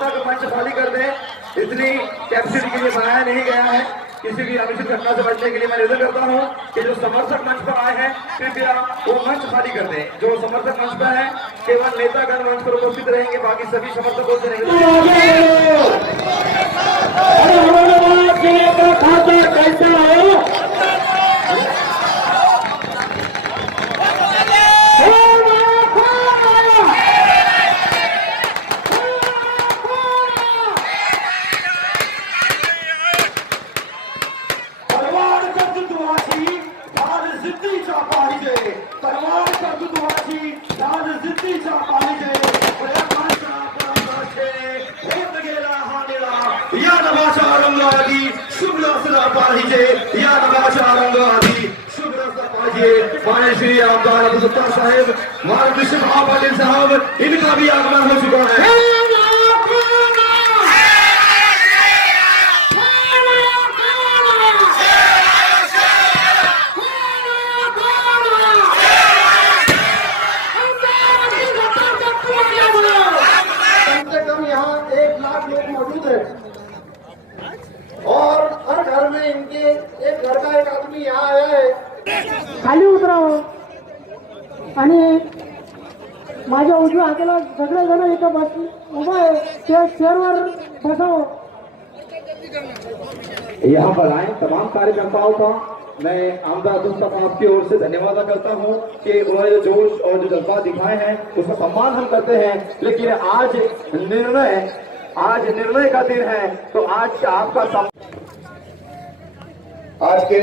तक मंच खाली कर दे, इतनी कैपेसिटी के लिए बनाया नहीं गया है। किसी भी अनिश्चित घटना से बचने के लिए मैं निवेदन करता हूं कि जो समर्थक मंच पर आए हैं कृपया वो मंच खाली कर दें। जो समर्थक मंच पर है केवल नेतागण मंच पर उपस्थित रहेंगे, बाकी सभी समर्थकों से नहीं। श्री आमदार अब्दुल सत्तार साहेब, माननीय शिवराम पाटिल साहब, इनका भी आगमन हो चुका है। कम से कम यहाँ 1 लाख लोग मौजूद है और हर घर में इनके एक घर का एक आदमी यहाँ आया है। खाली उतरावं आणि माझ्या उजव्या हाताला सगळे जण इथं उभा आहे त्या चेअरवर बसावं। यहाँ पर आए तमाम कार्यकर्ताओं का मैं आमदार अब्दुल सत्तार की ओर से धन्यवाद करता हूँ कि उन्होंने जो जोश और जो जज्बा दिखाए हैं उसका सम्मान हम करते हैं। लेकिन आज निर्णय का दिन है, तो आज आपका आज के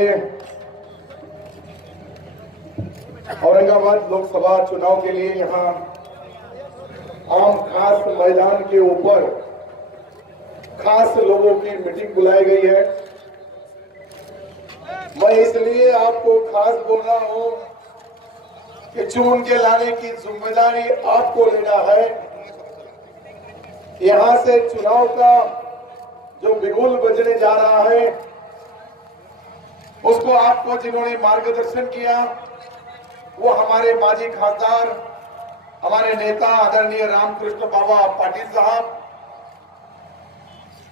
औरंगाबाद लोकसभा चुनाव के लिए यहाँ आम खास मैदान के ऊपर खास लोगों की मीटिंग बुलाई गई है। मैं इसलिए आपको खास बोल रहा हूं कि चुन के लाने की जिम्मेदारी आपको लेना है। यहां से चुनाव का जो बिगुल बजने जा रहा है उसको आपको जिन्होंने मार्गदर्शन किया वो हमारे माजी खासदार, हमारे नेता आदरणीय रामकृष्ण बाबा पाटिल साहब,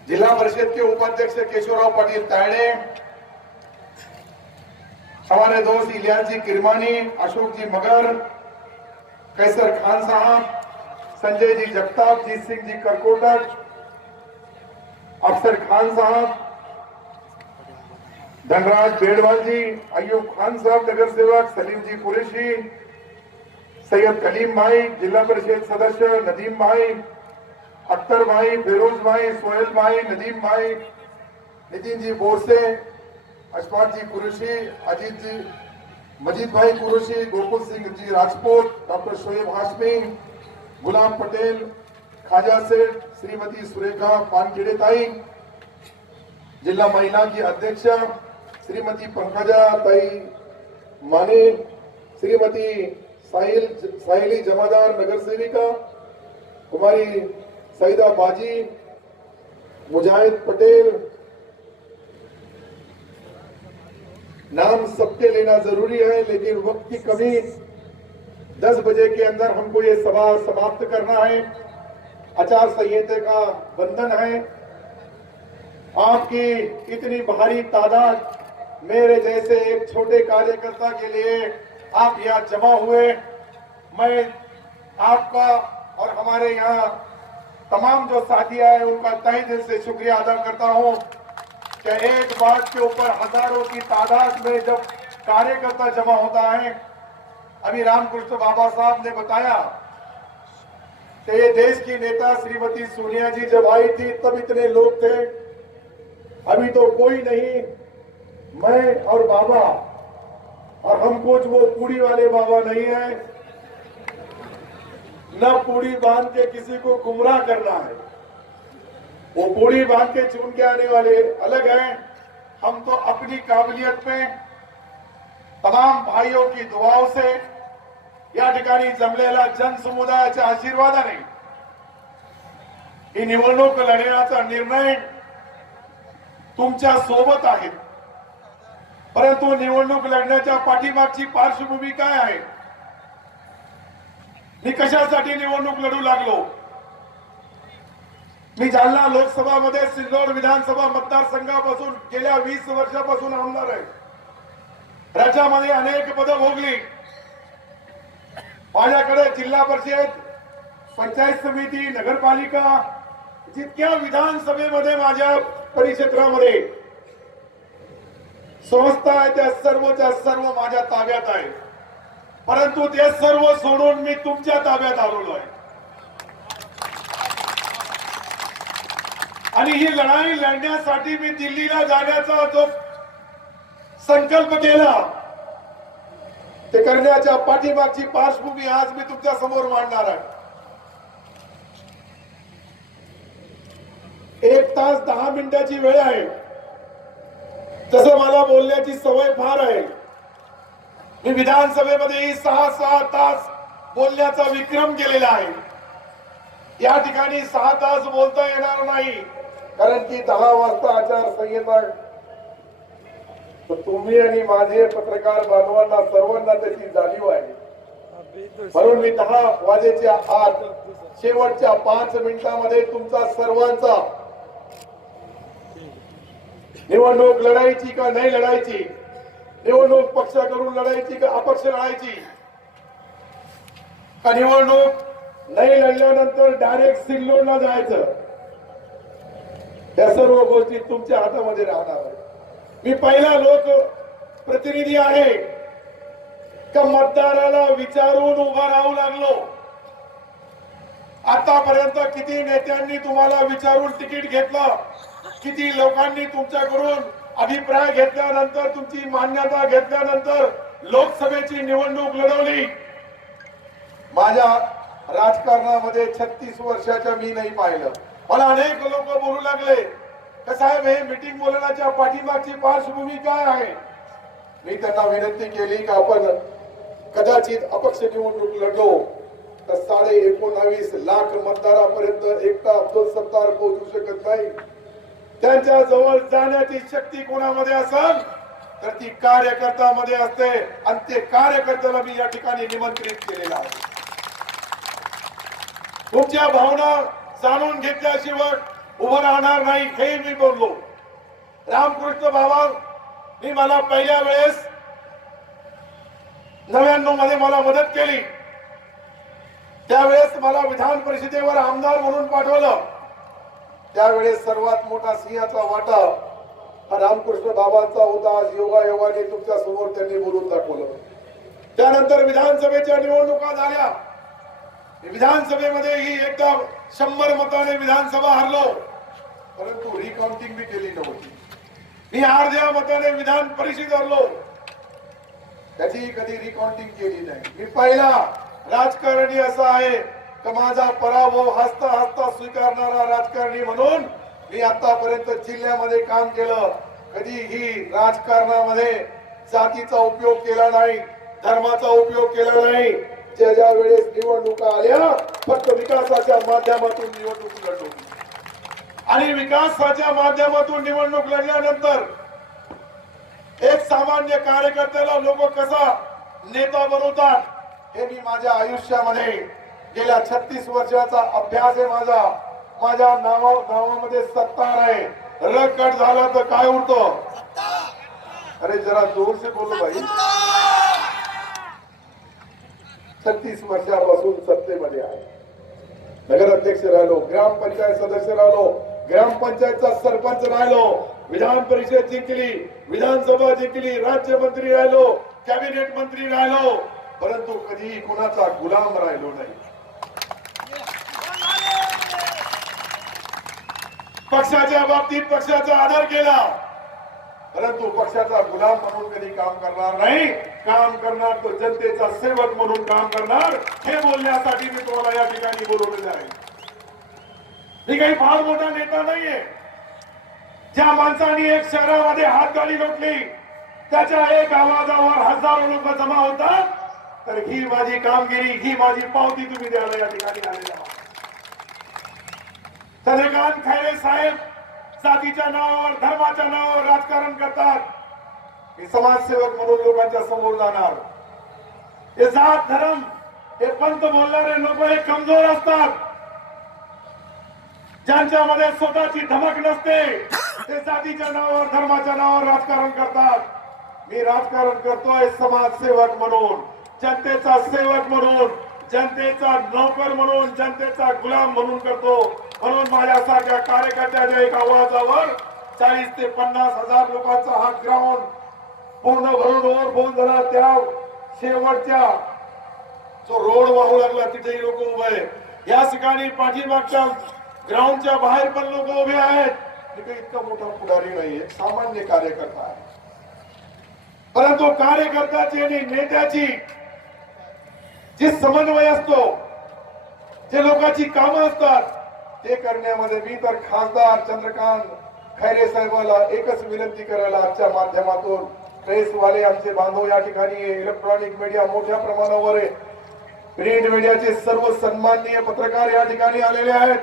जिला परिषद के उपाध्यक्ष केशवराव पाटिल तायड़े, हमारे दोस्त इलियास जी किरमानी, अशोक जी मगर, कैसर खान साहब, संजय जी जगताप, जीत सिंह जी करकोटक, अफसर खान साहब, धनराज बेड़वाल जी, अयूब खान साहब नगर सेवक, सलीम जी कुरैशी, सैयद कलीम भाई, जिला परिषद सदस्य नदीम भाई, अख्तर भाई, फिरोज भाई, सोहेल भाई, नदीम भाई, नितिन जी बोरसे, अशफाक जी कुरैशी, अजीत जी, मजीद भाई कुरैशी, गोकुल सिंह जी राजपूत, डॉक्टर शोएब हाशमी, गुलाम पटेल, खाजा सेठ, श्रीमती सुरेखा पानखेड़ेताई, जिला महिला की अध्यक्षा श्रीमती पंकजा ताई माने, श्रीमती साहिली जमादार नगर सेविका, कुमारी सईदा बाजी, मुजाहिद पटेल, नाम सबके लेना जरूरी है लेकिन वक्त की कमी, 10 बजे के अंदर हमको ये सभा समाप्त करना है। आचार संहिता का बंधन है। आपकी इतनी भारी तादाद मेरे जैसे एक छोटे कार्यकर्ता के लिए आप यहाँ जमा हुए, मैं आपका और हमारे यहाँ तमाम जो साथी आए उनका तहे दिल से शुक्रिया अदा करता हूँ कि एक बात के ऊपर हजारों की तादाद में जब कार्यकर्ता जमा होता है। अभी रामकृष्ण बाबा साहब ने बताया कि ये देश की नेता श्रीमती सोनिया जी जब आई थी तब इतने लोग थे, अभी तो कोई नहीं, मैं और बाबा, और हम कुछ वो पूड़ी वाले बाबा नहीं है, न पूड़ी बांध के किसी को गुमराह करना है। वो पूड़ी बांध के चुन के आने वाले अलग हैं। हम तो अपनी काबिलियत पे तमाम भाइयों की दुआओं से या ठिकाणी जमलेला जनसमुदायाच्या आशीर्वादाने ही निवडणूक लढण्याचा निर्णय तुमच्या सोबत आहे। परंतु निवडणूक लढण्याच्या पाठीमागची पार्श्वभूमी काय आहे? मी कशासाठी निवडणूक लढू लागलो? मी जालना लोकसभामध्ये सिल्लोड विधानसभा मतदारसंघापासून गेल्या 20 वर्षापासून आमदार आहे. राज्यामध्ये अनेक पदं भोगली. माझ्याकडे जिल्हा परिषद, पंचायत समिती, नगरपालिका, जितक्या विधानसभेमध्ये माझ्या परिक्षेत्रामध्ये संस्था आहे त्या सर्वच्या सर्व माझ्या ताब्यात आहे. परंतु ते सर्व सोडून मी तुमच्या ताब्यात आलेलो आहे. आणि ही लढाई लढण्यासाठी मी दिल्लीला जाण्याचा जो संकल्प केला ते करण्याच्या पाठीमागची पार्श्वभूमी आज मी तुमच्या समोर मांडणार आहे. 1 तास 10 मिनिटाची वेळ आहे. तसं मला बोलण्याची सवय फार आहे. मी विधानसभेमध्ये 6 तास बोलण्याचा विक्रम केलेला आहे. या ठिकाणी 6 तास बोलता येणार नाही, कारण की 10 वाजता आचारसंहिता. तुम्ही आणि माझे पत्रकार बांधवांना सर्वांना त्याची जाणीव आहे. म्हणून मी 10 वाजेच्या आत शेवटच्या 5 मिनिटांमध्ये तुमचा सर्वांचा निवडणूक लढायची का नाही लढायची, निवडणूक पक्षाकडून लढायची का अपक्ष लढायची, का निवडणूक नाही लढल्यानंतर डायरेक्ट सिल्लोडला जायचं, या सर्व गोष्टी तुमच्या हातामध्ये राहणार आहे. मी पहिला लोक प्रतिनिधी आहे का मतदाराला विचारून उभा राहू लागलो. आतापर्यंत किती नेत्यांनी तुम्हाला विचारून तिकीट घेतलं, किती लोकांनी तुमच्याकडून अभिप्राय घेतल्यानंतर, तुमची मान्यता घेतल्यानंतर लोकसभेची निवडणूक लढवली. माझ्या राजकारणामध्ये 36 वर्षाच्या मी नाही पाहिलं. मला अनेक लोक बोलू लागले का साहेब हे मीटिंग बोलण्याच्या पाठीमागची पार्श्वभूमी काय आहे. मी त्यांना विनंती केली की आपण कदाचित अपक्ष निवडणूक लढलो तर 19.5 लाख मतदारापर्यंत एकटा अब्दुल सत्तार पोहोचू शकत नाही. त्यांच्या जवळ जाण्याची शक्ती कोणामध्ये असेल तर ती कार्यकर्त्यामध्ये असते, आणि ते कार्यकर्त्याला मी या ठिकाणी निमंत्रित केलेलं आहे. तुमच्या भावना जाणून घेतल्याशिवाय उभं राहणार नाही हे मी बोललो. रामकृष्ण बाबांनी मला पहिल्या वेळेस 99 मध्ये मला मदत केली. त्यावेळेस मला विधान परिषदेवर आमदार म्हणून पाठवलं. त्यावेळेस सर्वात मोठा सिंहाचा वाटा हा रामकृष्ण बाबांचा होता. आज योगायोगाने तुमच्या समोर त्यांनी बोलून दाखवलं. त्यानंतर विधानसभेच्या निवडणुका झाल्या. विधानसभेमध्ये ही एकदा 100 मताने विधानसभा हरलो, परंतु रिकाउंटिंग भी केली नव्हती. मी अर्ध्या मताने विधान परिषद हरलो, त्याची कधी रिकाउंटिंग केली नाही. मी पहिला राजकारणी असा आहे की माझा पराभव हसता हसता स्वीकारणारा राजकारणी म्हणून मी आतापर्यंत जिल्ह्यामध्ये काम केलं. कधीही राजकारणामध्ये जातीचा उपयोग केला नाही, धर्माचा उपयोग केला नाही. ज्या वेळेस निवडणुका आल्या फक्त विकासाच्या माध्यमातून निवडणूक लढलो, आणि विकासाच्या माध्यमातून निवडणूक लढल्यानंतर एक सामान्य कार्यकर्त्याला लोक कसा नेता बनवतात हे मी माझ्या आयुष्यामध्ये गेल्या 36 वर्षाचा अभ्यास आहे. माझ्या नावामध्ये सत्तार आहे. र कट झाला तर काय उरतं. अरे जरा जोर से बोलो भाई. 36 वर्षापासून सत्तेमध्ये आहे. नगराध्यक्ष राहिलो, ग्रामपंचायत सदस्य राहिलो, ग्रामपंचायतचा सरपंच राहिलो, विधान परिषद जिंकली, विधानसभा जिंकली, राज्यमंत्री राहिलो, कॅबिनेट मंत्री राहिलो, परंतु कधीही कोणाचा गुलाम राहिलो नाही. पक्षाच्या बाबतीत पक्षाचा आदर केला, परंतु पक्षाचा गुलाम म्हणून कधी काम करणार नाही. काम करणार तो जनतेचा सेवक म्हणून काम करणार. हे बोलण्यासाठी मी तुम्हाला या ठिकाणी बोलवलेलं आहे. मी काही फार मोठा नेता नाहीये. ज्या माणसाने एक शहरामध्ये हातगाडी लोटली त्याच्या एक आवाजावर हजारो लोक जमा होतात, तर ही माझी कामगिरी, ही माझी पावती तुम्ही द्यायला या ठिकाणी आलेला आहात. चंद्रकांत खैरे साहेब जातीच्या नावावर, धर्माच्या नावावर राजकारण करतात. मी समाजसेवक म्हणून लोकांच्या समोर जाणार. हे जात धर्म, हे पंथ बोलणारे लोक हे कमजोर असतात. ज्यांच्यामध्ये स्वतःची धमक नसते ते जातीच्या नावावर धर्माच्या नावावर राजकारण करतात। मी राजकारण करतोय समाजसेवक म्हणून, जनतेचा सेवक म्हणून, जनतेचा नोकर म्हणून, जनतेचा गुलाम म्हणून करतो। म्हणून माझ्यासारख्या कार्यकर्त्याच्या एक आवाजावर 40 ते 50 हजार लोकांचा हा ग्राउंड पूर्ण भरून ओव्हरफुल झाला। त्या शेवटच्या जो रोड वाहू लागला तिथेही लोक उभे आहे। या ठिकाणी पाठीमागच्या ग्राउंडच्या बाहेर पण लोक उभे आहेत। मी काही इतका मोठा पुढारी नाही, एक सामान्य कार्यकर्ता आहे, परंतु कार्यकर्त्याची आणि नेत्याची जे समन्वय असतो, जे लोकांची कामं असतात ते करण्यामध्ये मी तर खासदार चंद्रकांत खैरे साहेबांना एकच विनंती करायला आजच्या माध्यमातून प्रेसवाले आमचे बांधव या ठिकाणी, इलेक्ट्रॉनिक मीडिया मोठ्या प्रमाणावर आहे, प्रिंट मीडियाचे सर्व सन्माननीय पत्रकार या ठिकाणी आलेले आहेत,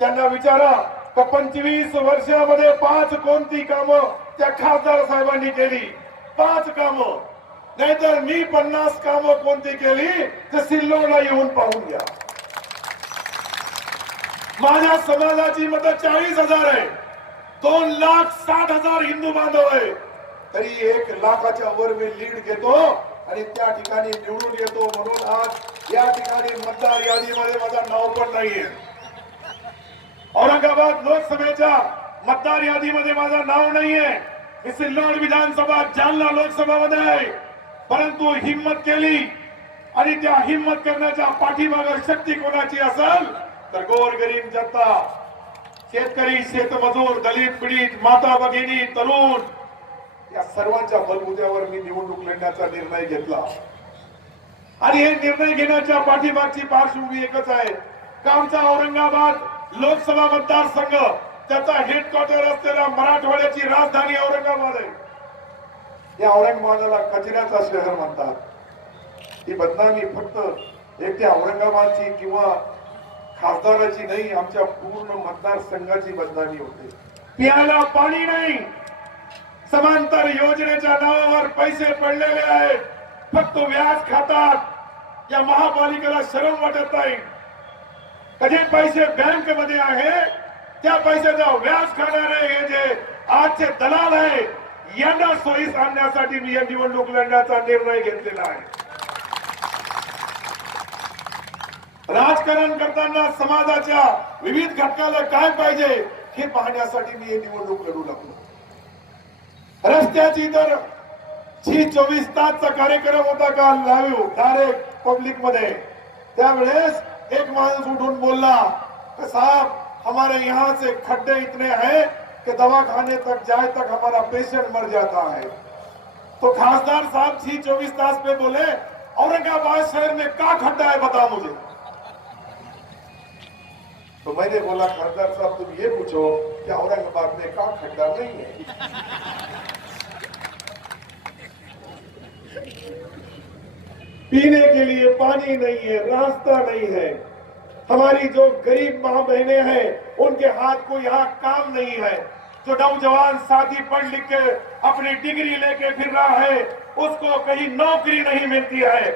त्यांना विचारा का 25 वर्षामध्ये 5 कोणती कामं त्या खासदार साहेबांनी केली? 5 कामं, नाहीतर मी 50 कामं कोणती केली तर सिल्लोडला येऊन पाहून घ्या। माझ्या समाजाची मतं 40,000 आहे, 2,60,000 हिंदू बांधव आहे, तरी 1 लाखाच्या वर मी लीड घेतो आणि त्या ठिकाणी निवडून येतो। म्हणून आज या ठिकाणी मतदार यादीमध्ये माझं नाव पण नाहीये। औरंगाबाद लोकसभेच्या मतदार यादीमध्ये माझं नाव नाहीये। मी सिल्लोड विधानसभा, जालना लोकसभामध्ये आहे, परंतु हिम्मत केली आणि त्या हिम्मत करण्याच्या पाठीमागे शक्ती कोणाची असेल तर गोरगरीब जनता, शेतकरी, शेतमजूर, दलित, पीडित, माता भगिनी, तरुण या सर्वांच्या बलबुत्यावर मी निवडणूक लढण्याचा निर्णय घेतला। आणि हे निर्णय घेण्याच्या पाठीमागची पार्श्वभूमी एकच आहे का आमचा औरंगाबाद लोकसभा मतदारसंघ, त्याचा हेडक्वार्टर असलेल्या मराठवाड्याची राजधानी औरंगाबाद आहे। या औरंगाबादला कचऱ्याचा शहर म्हणतात। ही बदनामी फक्त एक त्या औरंगाबादची किंवा खासदाराची नाही, आमच्या पूर्ण मतदारसंघाची बदनामी होते। प्यायला पाणी नाही, समांतर योजनेच्या नावावर पैसे पडलेले आहेत, फक्त व्याज खातात। या महापालिकेला शरम वाटत नाही, कधी पैसे बँक मध्ये आहे त्या पैशाचा व्याज खाणारे हे जे आजचे दलाल आहे, यांना सोयीस आणण्यासाठी मी या निवडणूक लढण्याचा निर्णय घेतलेला आहे। राजकारण करताना समाजाच्या विविध घटकाला काय पाहिजे हे पाहण्यासाठी मी हे निवडणूक लढू लागलो। रस्त्याची तर 24 तासचा कार्यक्रम होता काल लाईव्ह डायरेक्ट पब्लिक मध्ये, त्यावेळेस एक माणूस उठून बोलला साहब हमारे यहाँ से खड्डे इतने हैं कि दवाखाने तक जाए तक हमारा पेशेंट मर जाता है। तो खासदार साहब 24 तास पे बोले औरंगाबाद शहर में क्या खड्डा है बता मुझे। तो मैंने बोला खासदार साहब तुम ये पूछो कि औरंगाबाद में क्या खड्डा नहीं है। पीने के लिए पानी नहीं है, रास्ता नहीं है, हमारी जो गरीब मां बहनें हैं उनके हाथ को यहाँ काम नहीं है, जो नौजवान साथी पढ़ लिख के अपनी डिग्री लेके फिर रहा है उसको कहीं नौकरी नहीं मिलती है।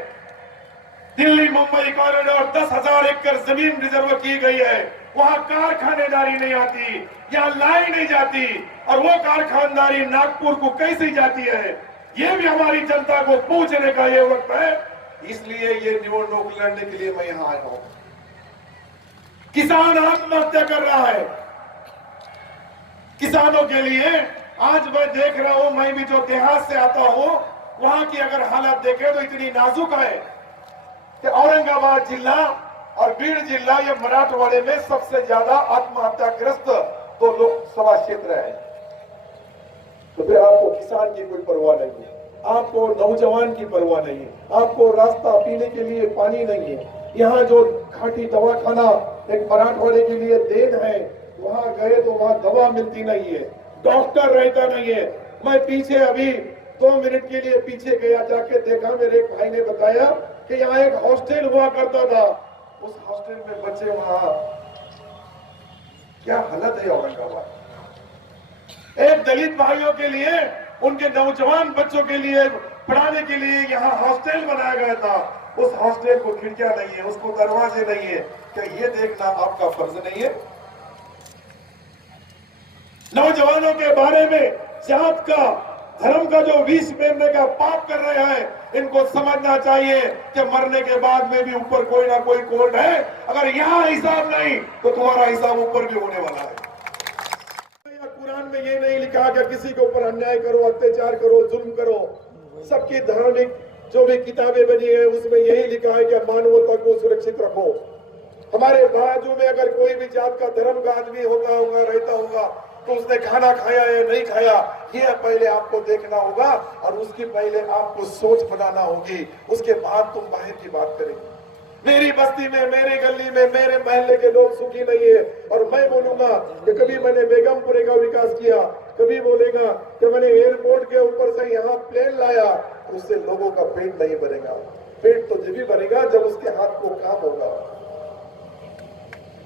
दिल्ली मुंबई कॉरिडोर 10,000 एकड़ जमीन रिजर्व की गई है, वहां कारखानेदारी नहीं आती, यहाँ लाई नहीं जाती, और वो कारखानदारी नागपुर को कैसे जाती है ये भी हमारी जनता को पूछने का ये वक्त है। इसलिए ये निवडणूक लड़ने के लिए मैं यहाँ आया हूं। किसान आत्महत्या कर रहा है, किसानों के लिए आज मैं देख रहा हूं, मैं भी जो देहात से आता हूं वहां की अगर हालत देखें तो इतनी नाजुक है कि औरंगाबाद जिला और बीड़ जिला ये मराठवाड़े में सबसे ज्यादा आत्महत्याग्रस्त तो लोकसभा क्षेत्र है। तो फिर आपको किसान की कोई परवाह नहीं है, आपको नौजवान की परवाह नहीं है, आपको रास्ता पीने के लिए पानी नहीं है। यहाँ जो घाटी दवाखाना एक मराठवाड़े के लिए देन है, वहां गए तो वहां दवा मिलती नहीं है, डॉक्टर रहता नहीं है। मैं पीछे अभी 2 मिनट के लिए पीछे गया, जाके देखा, मेरे एक भाई ने बताया कि यहाँ एक हॉस्टल हुआ करता था, उस हॉस्टल में बच्चे वहां, क्या हालत है औरंगाबाद। एक दलित भाइयों के लिए, उनके नौजवान बच्चों के लिए पढ़ाने के लिए यहाँ हॉस्टल बनाया गया था, उस हॉस्टल को खिड़कियां नहीं है, उसको दरवाजे नहीं है। क्या ये देखना आपका फर्ज नहीं है? नौजवानों के बारे में जात का, धर्म का जो विष बेचने का पाप कर रहे हैं, इनको समझना चाहिए कि मरने के बाद में भी ऊपर कोई ना कोई कोर्ट है। अगर यहाँ हिसाब नहीं तो तुम्हारा हिसाब ऊपर भी होने वाला है। कुरान में ये नहीं लिखा कि किसी के ऊपर अन्याय करो, अत्याचार करो, जुल्म करो। सबकी धार्मिक जो भी किताबें बनी है उसमें यही लिखा है कि मानवता को सुरक्षित रखो। हमारे बाजू में अगर कोई भी जात का, धर्म का आदमी होता होगा, रहता होगा, तो उसने खाना खाया या नहीं खाया, ये पहले आपको देखना होगा और उसकी पहले आपको सोच बनाना होगी। उसके बाद तुम बाहर की बात करेंगे। मेरी बस्ती में, मेरी गली में, मेरे महल्ले के लोग सुखी नहीं है और मैं बोलूंगा कि कभी मैंने बेगमपुरे का विकास किया, कभी बोलेगा कि मैंने एयरपोर्ट के ऊपर से यहाँ प्लेन लाया, उससे लोगों का पेट नहीं भरेगा। पेट तो जब भी भरेगा जब उसके हाथ को काम होगा,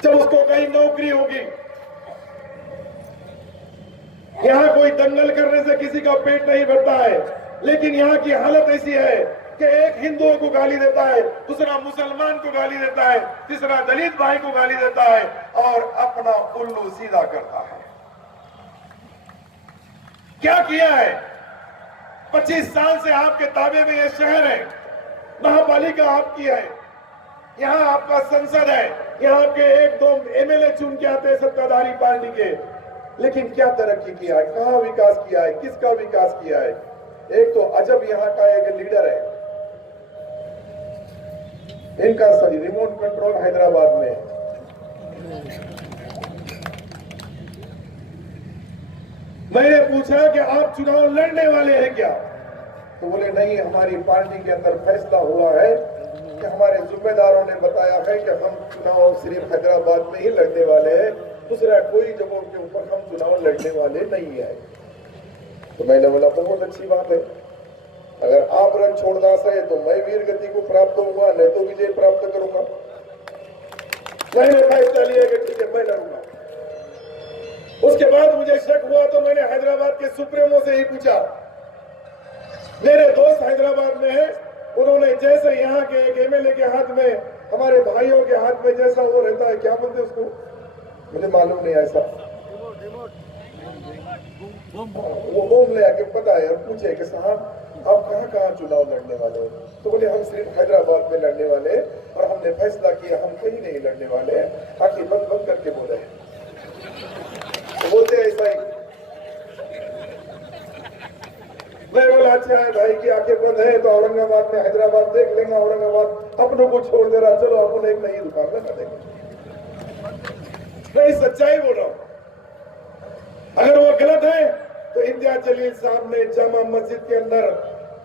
जब उसको कहीं नौकरी होगी। यहाँ कोई दंगल करने से किसी का पेट नहीं भरता है, लेकिन यहाँ की हालत ऐसी है कि एक हिंदुओं को गाली देता है, दूसरा मुसलमान को गाली देता है, तीसरा दलित भाई को गाली देता है और अपना उल्लू सीधा करता है। क्या किया है? 25 साल से आपके ताबे में यह शहर है, महापालिका आपकी है, यहाँ आपका संसद है, यहाँ आपके 1-2 एमएलए चुन के आते हैं सत्ताधारी पार्टी के, लेकिन क्या तरक्की किया है, कहाँ विकास किया है, किसका विकास किया है? एक तो अजब यहाँ का एक लीडर है, इनका सही रिमोट कंट्रोल हैदराबाद में। मैंने पूछा कि आप चुनाव लड़ने वाले हैं क्या? तो बोले नहीं, हमारी पार्टी के अंदर फैसला हुआ है कि हमारे जिम्मेदारों ने बताया है कि हम चुनाव सिर्फ हैदराबाद में ही लड़ने वाले हैं, दूसरा कोई जगहों के ऊपर हम चुनाव लड़ने वाले नहीं है। तो मैंने बोला बहुत अच्छी बात है, अगर आप रण छोड़ना सहे तो मैं वीर गति को प्राप्त होऊंगा, नहीं तो विजय प्राप्त करूंगा। मैंने फैसला लिया कि ठीक है मैं लड़ूंगा। उसके बाद मुझे शक हुआ तो मैंने हैदराबाद के सुप्रीमो से ही पूछा। मेरे दोस्त हैदराबाद में है, उन्होंने जैसे यहाँ के एक एमएलए के हाथ में, हमारे भाइयों के हाथ में जैसा वो रहता है, क्या बोलते उसको, मुझे मालूम नहीं ऐसा, वो बोम ले आके पता है और पूछे कि साहब आप कहाँ कहाँ चुनाव लड़ने वाले हो? तो बोले हम सिर्फ हैदराबाद में लड़ने वाले हैं और हमने फैसला किया हम कहीं नहीं लड़ने वाले हैं। आखिर बंद बंद करके बोले, तो बोलते ऐसा ही। मैं बोला अच्छा है भाई की आंखें बंद है तो औरंगाबाद में हैदराबाद देख लेंगे, औरंगाबाद अपनों को छोड़ दे रहा, चलो अपन एक नई दुकान लगा देंगे। मैं सच्चाई बोल रहा हूं, अगर वो गलत है तो इम्तियाज जलील साहब ने जामा मस्जिद के अंदर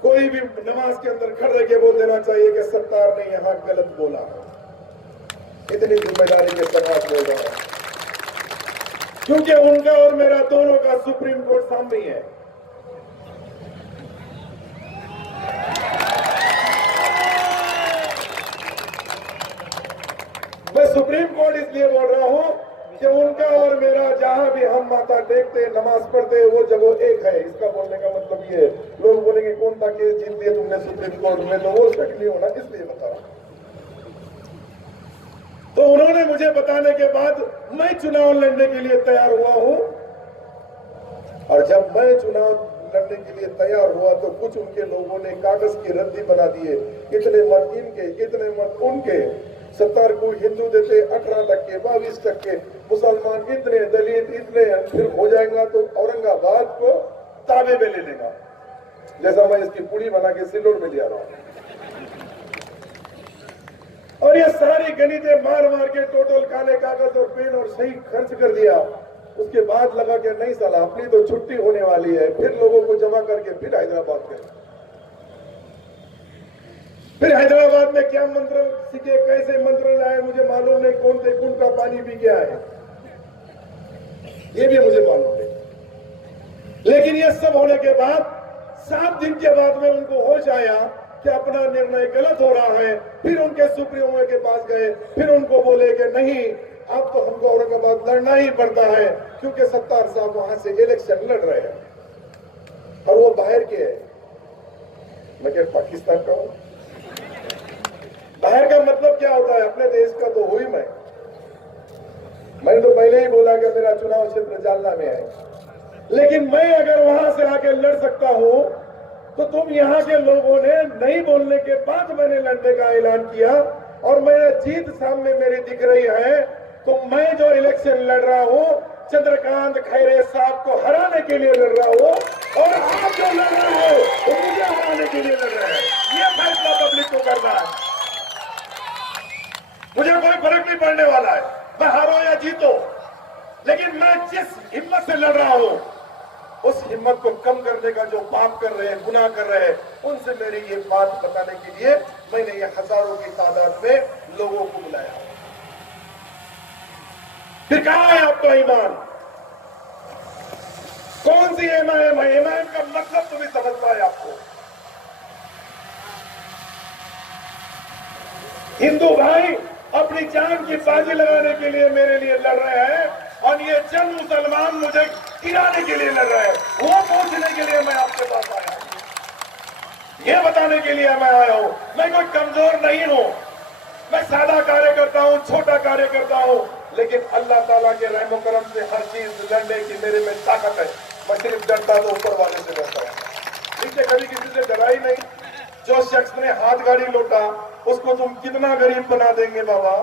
कोई भी नमाज के अंदर खड़े के बोल देना चाहिए कि सत्तार ने यहाँ गलत बोला। इतनी जिम्मेदारी के साथ बोल रहा है, क्योंकि उनका और मेरा दोनों का सुप्रीम कोर्ट सामने है। मैं सुप्रीम कोर्ट इसलिए बोल रहा हूं कि उनका और मेरा जहां भी हम माथा टेकते, नमाज पढ़ते, वो जगह एक है। इसका बोलने का मतलब ये है, लोग बोलेंगे कौन था केस जीत दिया तुमने सुप्रीम कोर्ट में, तो वो शक नहीं होना, इसलिए बता रहा हूं। तो उन्होंने मुझे बताने के बाद मैं चुनाव लड़ने के लिए तैयार हुआ हूं, और जब मैं चुनाव लड़ने के लिए तैयार हुआ तो कुछ उनके लोगों ने कागज की रद्दी बना दिए, इतने मत इनके, इतने मत उनके। 70 को हिंदू देते, 18%, 22%, मुसलमान इतने, दलित इतने, फिर हो जाएगा तो औरंगाबाद को ताबे में ले लेगा, जैसा मैं इसकी पूरी बना के सिल्लोड़ में ले आ रहा हूं। और ये सारी गणितें मार मार के टोटल काले कागज और पेन और सही खर्च कर दिया। उसके बाद लगा कि नहीं साला अपनी तो छुट्टी होने वाली है, फिर लोगों को जमा करके फिर हैदराबाद गए। फिर हैदराबाद में क्या मंत्र सीखे, कैसे मंत्र लाए मुझे मालूम नहीं, कौन से कुंड का पानी पी गया है ये भी मुझे मालूम नहीं। लेकिन ये सब होने के बाद 7 दिन के बाद में उनको होश आया कि अपना निर्णय गलत हो रहा है। फिर उनके सुप्रीमो के पास गए, फिर उनको बोले कि नहीं अब तो हमको औरंगाबाद लड़ना ही पड़ता है, क्योंकि सत्तार साहब वहां से इलेक्शन लड़ रहे हैं और वो बाहर के है। मैं क्या पाकिस्तान का हूं? बाहर का मतलब क्या होता है? अपने देश का तो हुई मैंने तो पहले ही बोला कि मेरा चुनाव क्षेत्र जालना मोहल्ला में है, लेकिन मैं अगर वहां से आके लड़ सकता हूं तो तुम यहाँ के लोगों ने नहीं बोलने के बाद मैंने लड़ने का ऐलान किया और मेरा जीत सामने मेरी दिख रही है। तो मैं जो इलेक्शन लड़ रहा हूँ चंद्रकांत खैरे साहब को हराने के लिए लड़ रहा हूँ और आप जो लड़ रहे हो वो मुझे हराने के लिए लड़ रहे हैं। ये फैसला पब्लिक को करना है, मुझे कोई फर्क नहीं पड़ने वाला है मैं हारो या जीतो, लेकिन मैं जिस हिम्मत से लड़ रहा हूँ उस हिम्मत को कम करने का जो पाप कर रहे हैं, गुनाह कर रहे हैं, उनसे मेरी ये बात बताने के लिए मैंने ये हजारों की तादाद में लोगों को बुलाया। फिर कहां है आपका ईमान? कौन सी एमआईएम है? एमआईएम का मतलब तो भी समझता है आपको? हिंदू भाई अपनी जान की बाजी लगाने के लिए मेरे लिए लड़ रहे हैं और ये चंद मुसलमान मुझे गिराने के लिए लड़ रहे हैं। वो पूछने के लिए मैं आपके पास आया हूं, ये बताने के लिए मैं आया हूं मैं कोई कमजोर नहीं हूं, मैं सादा कार्य करता हूं, छोटा कार्य करता हूं, लेकिन अल्लाह ताला के रहमो करम से हर चीज लड़ने की मेरे में ताकत है। मैं सिर्फ डरता तो ऊपर वाले से डरता हूं, नीचे कभी किसी से डरा ही नहीं। जो शख्स ने हाथ गाड़ी लौटा उसको तुम कितना गरीब बना देंगे बाबा?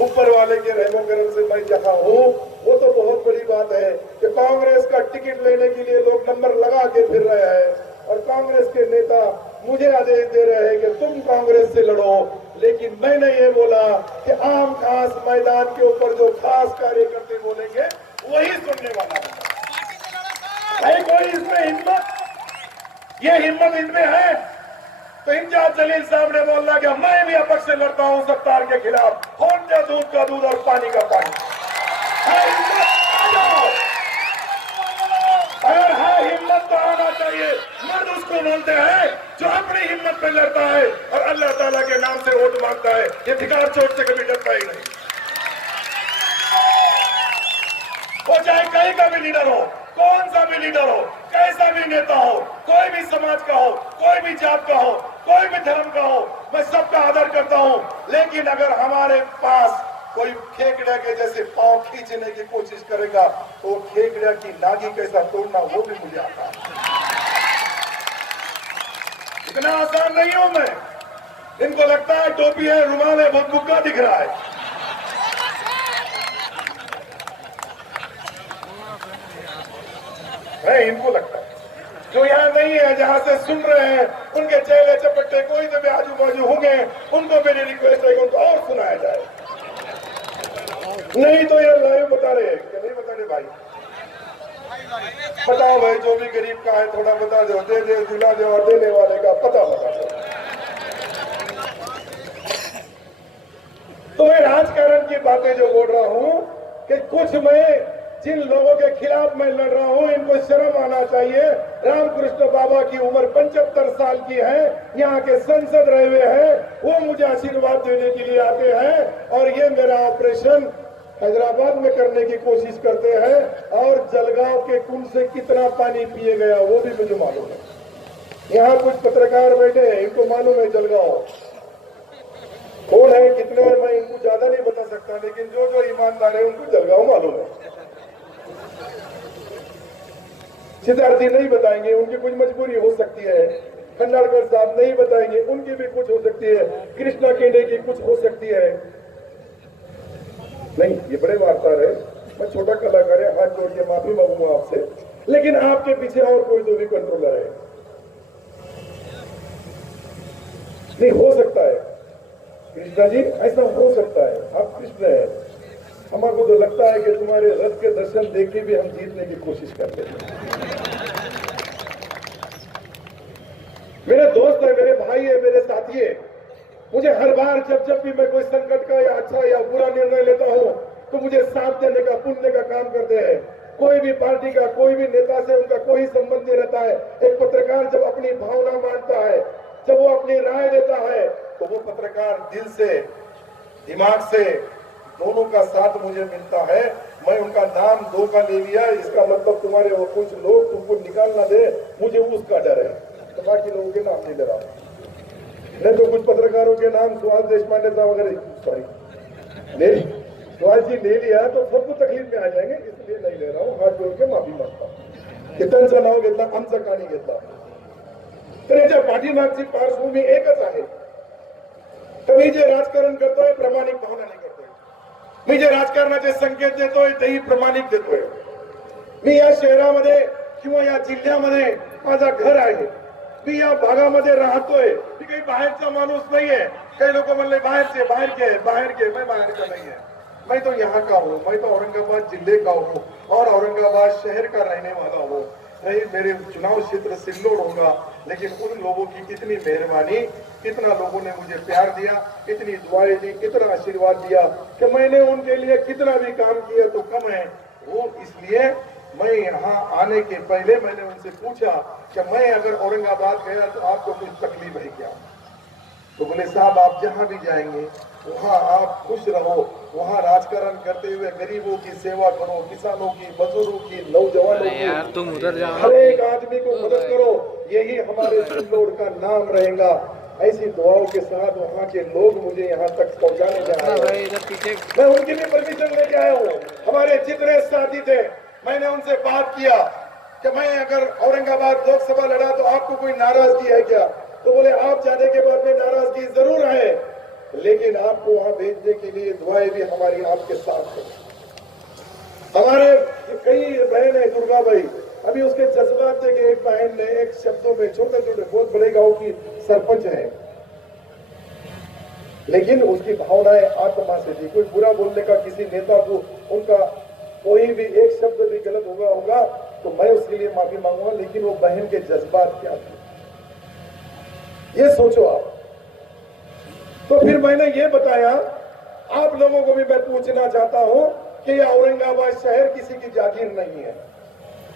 ऊपर वाले के रहमो करम से मैं जहां हूं वो तो बहुत बड़ी बात है कि कांग्रेस का टिकट लेने के लिए लोग नंबर लगा के फिर रहे हैं और कांग्रेस के नेता मुझे आदेश दे रहे हैं कि तुम कांग्रेस से लड़ो, लेकिन मैंने ये बोला कि आम खास मैदान के ऊपर जो खास कार्यकर्ता बोलेंगे वही सुनने वाला है। कोई इसमें हिम्मत, ये हिम्मत इनमें है तो इम्तियाज जलील साहब ने बोला कि मैं भी अपक्ष से लड़ता हूं सत्तार के खिलाफ, होने दो दूध का दूध और पानी का पानी। है हिम्मत, आ जाओ। अगर है हिम्मत तो आना चाहिए। मर्द उसको बोलते हैं जो अपनी हिम्मत पे लड़ता है और अल्लाह ताला के नाम से वोट मांगता है, ये धिकार चोट से कभी डरता ही नहीं। वो चाहे कहीं का भी लीडर हो, कौन सा भी लीडर हो, कैसा भी नेता हो, कोई भी समाज का हो, कोई भी जात का हो, कोई भी धर्म का हो, मैं सबका आदर करता हूं। लेकिन अगर हमारे पास कोई खेकड़ा के जैसे पांव खींचने की कोशिश करेगा तो खेकड़ा की नागी कैसा तोड़ना वो भी मुझे आता है। इतना आसान नहीं हूं मैं। इनको लगता है टोपी है, रुमाल है, बहुत बुक्का दिख रहा है। इनको लगता है जो यहाँ नहीं है, जहां से सुन रहे हैं उनके चेहरे चपट्टे कोई तो भी आजू बाजू होंगे, उनको मेरी रिक्वेस्ट है कि उनको और सुनाया जाए। नहीं तो ये लाइव बता रहे कि नहीं बता रहे भाई? बताओ भाई, जो भी गरीब का है थोड़ा बता दो, दे दे दिला दे और देने वाले का पता बता दो। तो मैं राजकारण की बातें जो बोल रहा हूं कि कुछ मैं जिन लोगों के खिलाफ मैं लड़ रहा हूं इनको शर्म आना चाहिए। रामकृष्ण बाबा की उम्र 75 साल की है, यहाँ के सांसद रहे हुए हैं, वो मुझे आशीर्वाद देने के लिए आते हैं और ये मेरा ऑपरेशन हैदराबाद में करने की कोशिश करते हैं और जलगांव के कुंड से कितना पानी पिए गया वो भी मुझे मालूम है। यहाँ कुछ पत्रकार बैठे हैं, इनको मालूम है जलगांव कौन है, कितने हैं, मैं इनको ज्यादा नहीं बता सकता, लेकिन जो जो ईमानदार है उनको जलगांव मालूम है। सिद्धार्थी नहीं बताएंगे, उनकी कुछ मजबूरी हो सकती है। खंडाड़कर साहब नहीं बताएंगे, उनकी भी कुछ हो सकती है। कृष्णा केंडे की कुछ हो सकती है। नहीं, ये बड़े वार्ताहर है, मैं छोटा कलाकार है, हाथ जोड़ के माफी मांगूंगा आपसे, लेकिन आपके पीछे और कोई तो भी कंट्रोलर है। नहीं हो सकता है कृष्णा जी, ऐसा हो सकता है, आप कृष्ण है। हमको तो लगता है कि तुम्हारे रथ के दर्शन देख के भी हम जीतने की कोशिश करते हैं। मेरे दोस्त है, मेरे भाई है, मेरे साथी है। मुझे हर बार जब भी मैं कोई संकट का या अच्छा या बुरा निर्णय लेता हूं तो मुझे साथ देने का, पुण्य का काम करते हैं। कोई भी पार्टी का, कोई भी नेता से उनका कोई संबंध नहीं रहता है। एक पत्रकार जब अपनी भावना मानता है, जब वो अपनी राय देता है तो वो पत्रकार दिल से, दिमाग से, दोनों का साथ मुझे मिलता है। मैं उनका नाम दो का ले लिया, इसका मतलब तुम्हारे और कुछ लोग तुमको निकाल ना दे, मुझे उसका डर है, तो बाकी लोगों के नाम नहीं ले रहा। नहीं तो कुछ पत्रकारों के नाम सुभाष देशपांडे साहब वगैरह, सॉरी नहीं, सवाल जी ले लिया तो सबको तकलीफ में आ जाएंगे, इसलिए नहीं ले रहा हूँ, हाथ जोड़ के माफी मांगता हूँ की त्यांचं नाव घेतलं, आमचं का नाही घेतलं. तर याच्या पाठीमागची पार्श्वभूमी एकच आहे. तर मी जे राजकारण करतोय प्रामाणिक भावनाने करतोय. मी जे राजकारणाचे संकेत देतोय तेही प्रामाणिक देतोय. मी या शहरामध्ये किंवा या जिल्ह्यामध्ये माझा घर आहे. मी या भागामध्ये राहतोय. मी काही बाहेरचा माणूस नाहीये. काही लोक म्हणले बाहेरचे, बाहेर के, मैं बाहर का नहीं है. मैं तो यहाँ का हूँ. मैं तो औरंगाबाद जिले का हूँ और औरंगाबाद शहर का रहने वाला हूँ. नहीं, मेरे चुनाव क्षेत्र सिल्लोड होगा, लेकिन उन लोगों की कितनी मेहरबानी, कितना लोगों ने मुझे प्यार दिया, कितनी दुआएं दी, कितना आशीर्वाद दिया कि मैंने उनके लिए कितना भी काम किया तो कम है. वो इसलिए मैं यहाँ आने के पहले मैंने उनसे पूछा कि मैं अगर औरंगाबाद गया तो आपको कुछ तकलीफ है क्या. तो बोले साहब आप जहाँ भी जाएंगे वहाँ आप खुश रहो, वहाँ राजकारण करते हुए गरीबों की सेवा करो, किसानों की, मजदूरों की, नौजवानों की, तुम उधर जाओ, हर एक आदमी को मदद करो. यही हमारे सिल्लोड का नाम रहेगा. ऐसी दुआओं के साथ वहाँ के लोग मुझे यहाँ तक पहुँचाने जा रहे हैं. मैं उनकी भी परमिशन लेके आया हूँ. हमारे जितने साथी थे मैंने उनसे बात किया कि मैं अगर औरंगाबाद लोकसभा लड़ा तो आपको कोई नाराजगी है क्या. तो बोले आप जाने के बाद में नाराजगी जरूर है, लेकिन आपको वहां भेजने के लिए दुआएं भी हमारी आपके साथ है. हमारे कई बहन है दुर्गा भाई, अभी उसके जज्बात थे कि एक बहन ने एक शब्दों में छोटे छोटे बहुत बड़े गांव की सरपंच है, लेकिन उसकी भावनाएं आत्मा से थी. कोई बुरा बोलने का किसी नेता को, उनका कोई भी एक शब्द भी गलत होगा तो मैं उसके लिए माफी मांगूंगा, लेकिन वो बहन के जज्बात क्या थे ये सोचो आप. तो फिर मैंने ये बताया. आप लोगों को भी मैं पूछना चाहता हूं कि यह औरंगाबाद शहर किसी की जागीर नहीं है.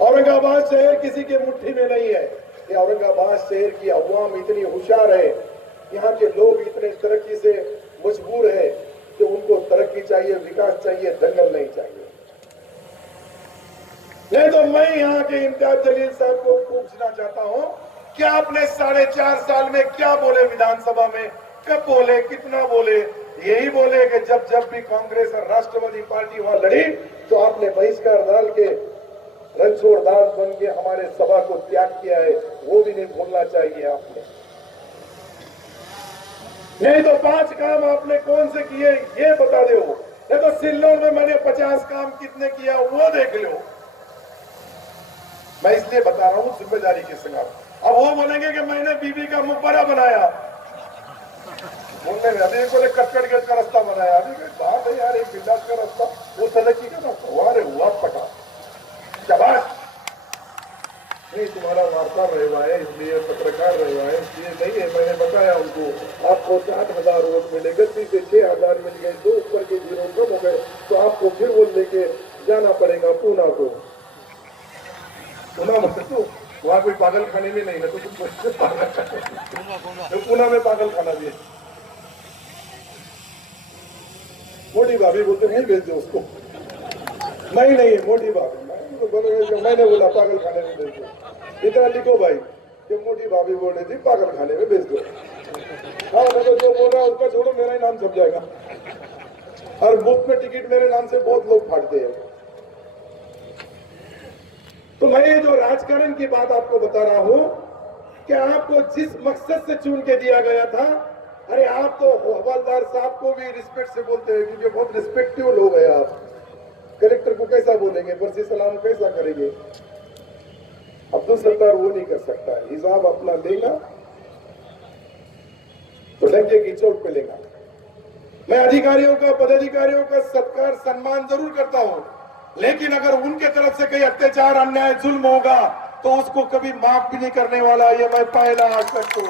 औरंगाबाद शहर किसी के मुट्ठी में नहीं है. ये औरंगाबाद शहर की अवाम इतनी होशियार है, यहाँ के लोग इतने तरक्की से मजबूर है कि उनको तरक्की चाहिए, विकास चाहिए, दंगल नहीं चाहिए. नहीं तो मैं यहाँ के इम्तियाज जलील साहब को पूछना चाहता हूँ कि आपने 4.5 साल में क्या बोले विधानसभा में, कब बोले, कितना बोले. यही बोले कि जब जब भी कांग्रेस और राष्ट्रवादी पार्टी वहां लड़ी तो आपने बहिष्कार डाल के रणछोड़ दास बन के हमारे सभा को त्याग किया है. वो भी नहीं भूलना चाहिए आपने. नहीं तो 5 काम आपने कौन से किए ये बता दो. नहीं तो सिल्लोड में मैंने 50 काम कितने किया वो देख लो. मैं इसलिए बता रहा हूँ जिम्मेदारी के संग. अब वो बोलेंगे कि मैंने बीबी का मुखबरा बनाया, बोलने में अभी बोले कटकट गेट का रास्ता बनाया. अभी बात है यार, एक बिंदास का रास्ता, वो तरक्की का रास्ता हुआ रे हुआ पटा. शाबाश. नहीं तुम्हारा वार्ता रहा है, इसलिए पत्रकार रहा है, इसलिए नहीं है. मैंने बताया उनको आपको 60,000 वोट मिले, गलती से 6,000 मिल गए, 2 ऊपर के 0 कम हो गए तो आपको फिर वो लेके जाना पड़ेगा पूना को. पूना मतलब तो वहाँ कोई पागल खाने में नहीं है, तो पूना में पागल खाना भी है. मोटी भाभी बोलते नहीं भेज दो उसको. नहीं मोटी भाभी, मैंने बोला पागल खाने में भेज दो. इतना लिखो भाई कि मोटी भाभी बोल रही थी पागल खाने में भेज दो. हाँ मैं तो जो बोल रहा हूँ उसका छोड़ो, मेरा ही नाम छप जाएगा. और बुक में टिकट मेरे नाम से बहुत लोग फाड़ते हैं. तो मैं ये जो राजकारण की बात आपको बता रहा हूं कि आपको जिस मकसद से चुन के दिया गया था, अरे आप तो हवलदार साहब को भी रिस्पेक्ट से बोलते हैं क्योंकि बहुत रिस्पेक्टिव लोग हैं आप. कलेक्टर को कैसा बोलेंगे, फर्जी सलाम कैसा करेंगे. अब्दुल सत्तार वो नहीं कर सकता है. हिसाब अपना लेगा तो डंके की चोट पे लेगा. मैं अधिकारियों का, पदाधिकारियों का सत्कार सम्मान जरूर करता हूं, लेकिन अगर उनके तरफ से कोई अत्याचार, अन्याय, जुल्म होगा तो उसको कभी माफ भी नहीं करने वाला. ये मैं पहला आश्वस्त हूं.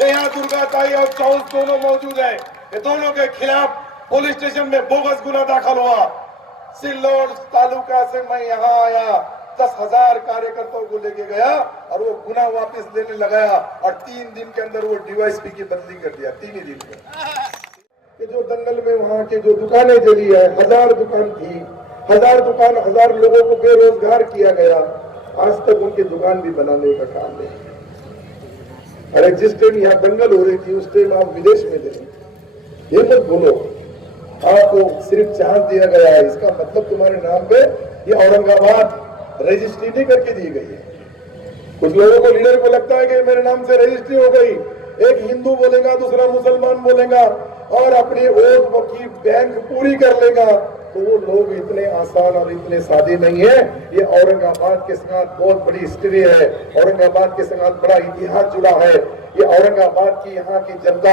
यहाँ दुर्गा ताई और चौल दोनों मौजूद है. ये दोनों के खिलाफ पुलिस स्टेशन में बोगस गुना दाखिल हुआ. सिल्लोड तालुका से मैं यहाँ आया, 10,000 कार्यकर्ताओं को लेके गया और वो गुना वापस लेने लगाया और 3 दिन के अंदर वो डीवाईएसपी की बदली कर दिया. 3 ही दिन में. ये जो दंगल में वहाँ के जो दुकानें जली है, 1000 दुकान थी, 1000 दुकान, 1000 लोगों को बेरोजगार किया गया. आज तक उनकी दुकान भी बनाने का काम है. अरे जिस टाइम यहाँ दंगल हो रही थी उस टाइम आप विदेश में थे, ये मत भूलो. आपको सिर्फ चांस दिया गया है, इसका मतलब तुम्हारे नाम पे ये औरंगाबाद रजिस्ट्री नहीं करके दी गई है। कुछ लोगों को, लीडर को लगता है कि मेरे नाम से रजिस्ट्री हो गई, एक हिंदू बोलेगा दूसरा मुसलमान बोलेगा और अपनी वोट की बैंक पूरी कर लेगा। तो वो लोग इतने आसान और इतने सादे नहीं है। ये औरंगाबाद के साथ बहुत बड़ी हिस्ट्री है, औरंगाबाद के साथ बड़ा इतिहास जुड़ा है। ये औरंगाबाद की यहाँ की जनता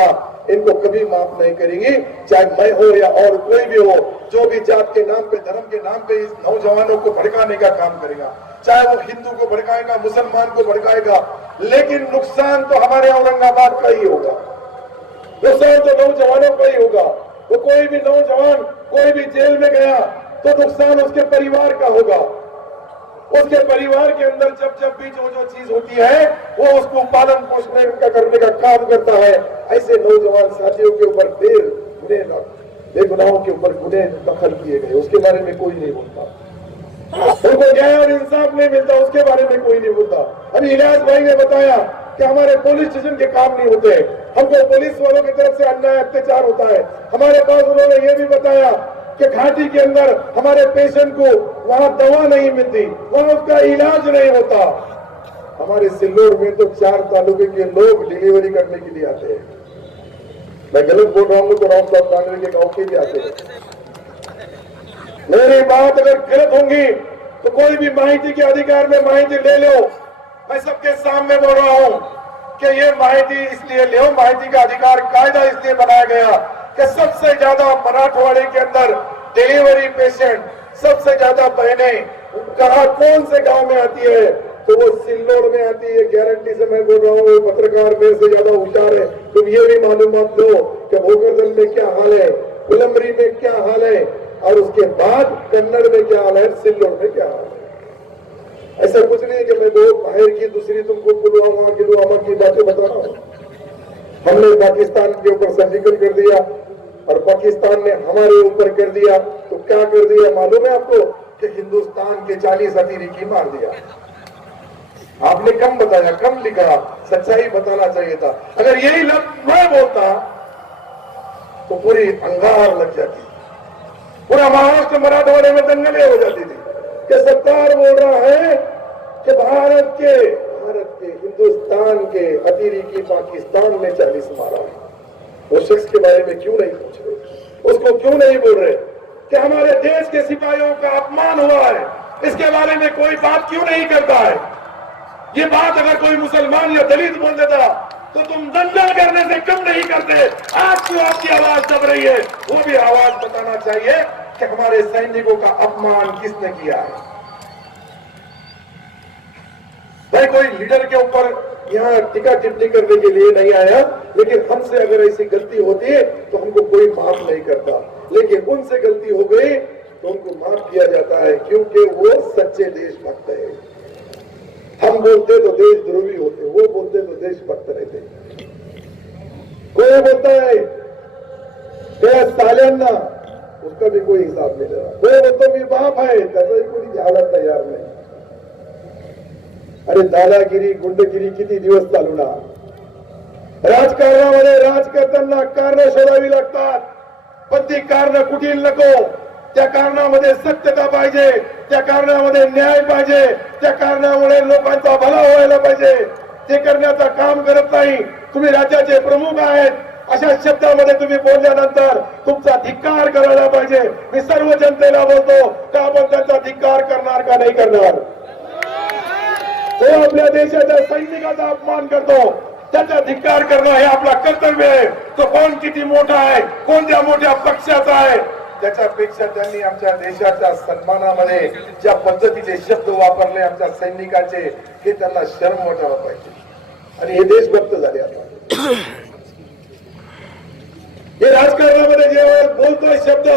इनको कभी माफ नहीं करेगी, चाहे मैं हो या और कोई भी हो। जो भी जात के नाम पे, धर्म के नाम पे इस नौजवानों को भड़काने का काम करेगा, चाहे वो हिंदू को भड़काएगा, मुसलमान को भड़काएगा, लेकिन नुकसान तो हमारे औरंगाबाद का ही होगा। नुकसान तो नौजवानों का ही होगा। वो कोई भी नौजवान कोई भी जेल में गया तो नुकसान उसके परिवार का होगा। उसके परिवार के अंदर जब भी जो चीज होती है वो उसको पालन पोषण का करने का काम करता है। ऐसे नौजवान साथियों के ऊपर बेगुनाहों के ऊपर गुने दखल किए गए, उसके बारे में कोई नहीं बोलता। उनको न्याय और इंसाफ नहीं मिलता, उसके बारे में कोई नहीं बोलता। अभी इलियास भाई ने बताया कि हमारे पुलिस स्टेशन के काम नहीं होते, हमको पुलिस वालों की तरफ से अन्याय अत्याचार होता है। हमारे पास उन्होंने ये भी बताया कि घाटी के अंदर हमारे पेशेंट को वहां दवा नहीं मिलती, वहां उसका इलाज नहीं होता। हमारे सिल्लोड में तो 4 तालुके के लोग डिलीवरी करने के लिए आते हैं। मैं गलत बोल रहा हूँ तो राम साहब कांगड़े के गांव के भी आते हैं। मेरी बात अगर गलत होंगी तो कोई भी माहिती के अधिकार में माहिती ले लो। मैं सबके सामने बोल रहा हूं कि ये माहिती इसलिए ले, माहिती का अधिकार कायदा इसलिए बनाया गया कि सबसे ज्यादा मराठवाड़े के अंदर डिलीवरी पेशेंट, सबसे ज्यादा बहनें कहा कौन से गांव में आती है, तो वो सिल्लोड में आती है। गारंटी से मैं बोल रहा हूँ, पत्रकार मेरे से ज्यादा होशियार है, तुम ये भी मालूमात लो कि भोकरदन में क्या हाल है, फुलंबरी में क्या हाल है, और उसके बाद कन्नड़ में क्या हाल है, सिल्लोड में क्या हाल है। ऐसा कुछ नहीं है कि मैं बहुत बाहर की दूसरी तुमको पुलवामा की बातें बता रहा हूँ। हमने पाकिस्तान के ऊपर सर्जिकल कर दिया और पाकिस्तान ने हमारे ऊपर कर दिया, तो क्या कर दिया मालूम है आपको कि हिंदुस्तान के 40 अतिरेकी मार दिया। आपने कम बताया, कम लिखा, सच्चाई बताना चाहिए था। अगर यही लफ्ज मैं बोलता तो पूरी अंगार लग जाती, पूरा महाराष्ट्र मराठवाड़े में दंगलें हो जाती थी कि सरकार बोल रहा है कि भारत के हिंदुस्तान के अतिरेकी पाकिस्तान ने 40 मारा है। वो शख्स के बारे में क्यों नहीं पूछ रहे, उसको क्यों नहीं बोल रहे कि हमारे देश के सिपाहियों का अपमान हुआ है, इसके बारे में कोई बात क्यों नहीं करता है। ये बात अगर कोई मुसलमान या दलित बोल देता तो तुम दंगा करने से कम नहीं करते। आज जो आपकी आवाज दब रही है वो भी आवाज बताना चाहिए कि हमारे सैनिकों का अपमान किसने किया है। मैं कोई लीडर के ऊपर यहाँ टीका टिप्पणी करने के लिए नहीं आया, लेकिन हमसे अगर ऐसी गलती होती है तो हमको कोई माफ नहीं करता, लेकिन उनसे गलती हो गई तो उनको माफ किया जाता है, क्योंकि वो सच्चे देशभक्त है। हम बोलते तो देशद्रोही होते, वो बोलते तो देशभक्त रहते। कोई बोलता है सालियाना, उसका भी कोई हिसाब नहीं रहा। कोई बोलतो मी बाप आहे, त्याचाही कोणी घ्यायला तयार नाही। अरे दादागिरी गुंडगिरी किती दिवस चालवणार। राजकारणामध्ये राज करताना कारण शोधावी लागतात, पण ती कारण कुठील नको। त्या कारणामध्ये सत्यता पाहिजे, त्या कारणामध्ये न्याय पाहिजे, त्या कारणामुळे लोकांचा भला व्हायला पाहिजे। ते करण्याचं काम करत नाही। तुम्ही राज्याचे प्रमुख आहेत, अशा शब्दामध्ये तुम्ही बोलल्यानंतर तुमचा धिक्कार करायला पाहिजे। मी सर्व जनतेला बोलतो का आपण त्यांचा धिक्कार करणार का नाही करणार। जो आपल्या देशाच्या सैनिकाचा अपमान करतो त्याचा धिक्कार करणं हे आपला कर्तव्य आहे। तो कोण किती मोठा आहे, कोणत्या मोठ्या पक्षाचा आहे, त्याच्यापेक्षा त्यांनी आमच्या देशाच्या सन्मानामध्ये ज्या पद्धतीचे शब्द वापरले आमच्या सैनिकांचे, हे त्यांना शर्म वाटायला पाहिजे। आणि हे देशभक्त झाले। आता हे राजकारणामध्ये जेव्हा बोलतोय शब्द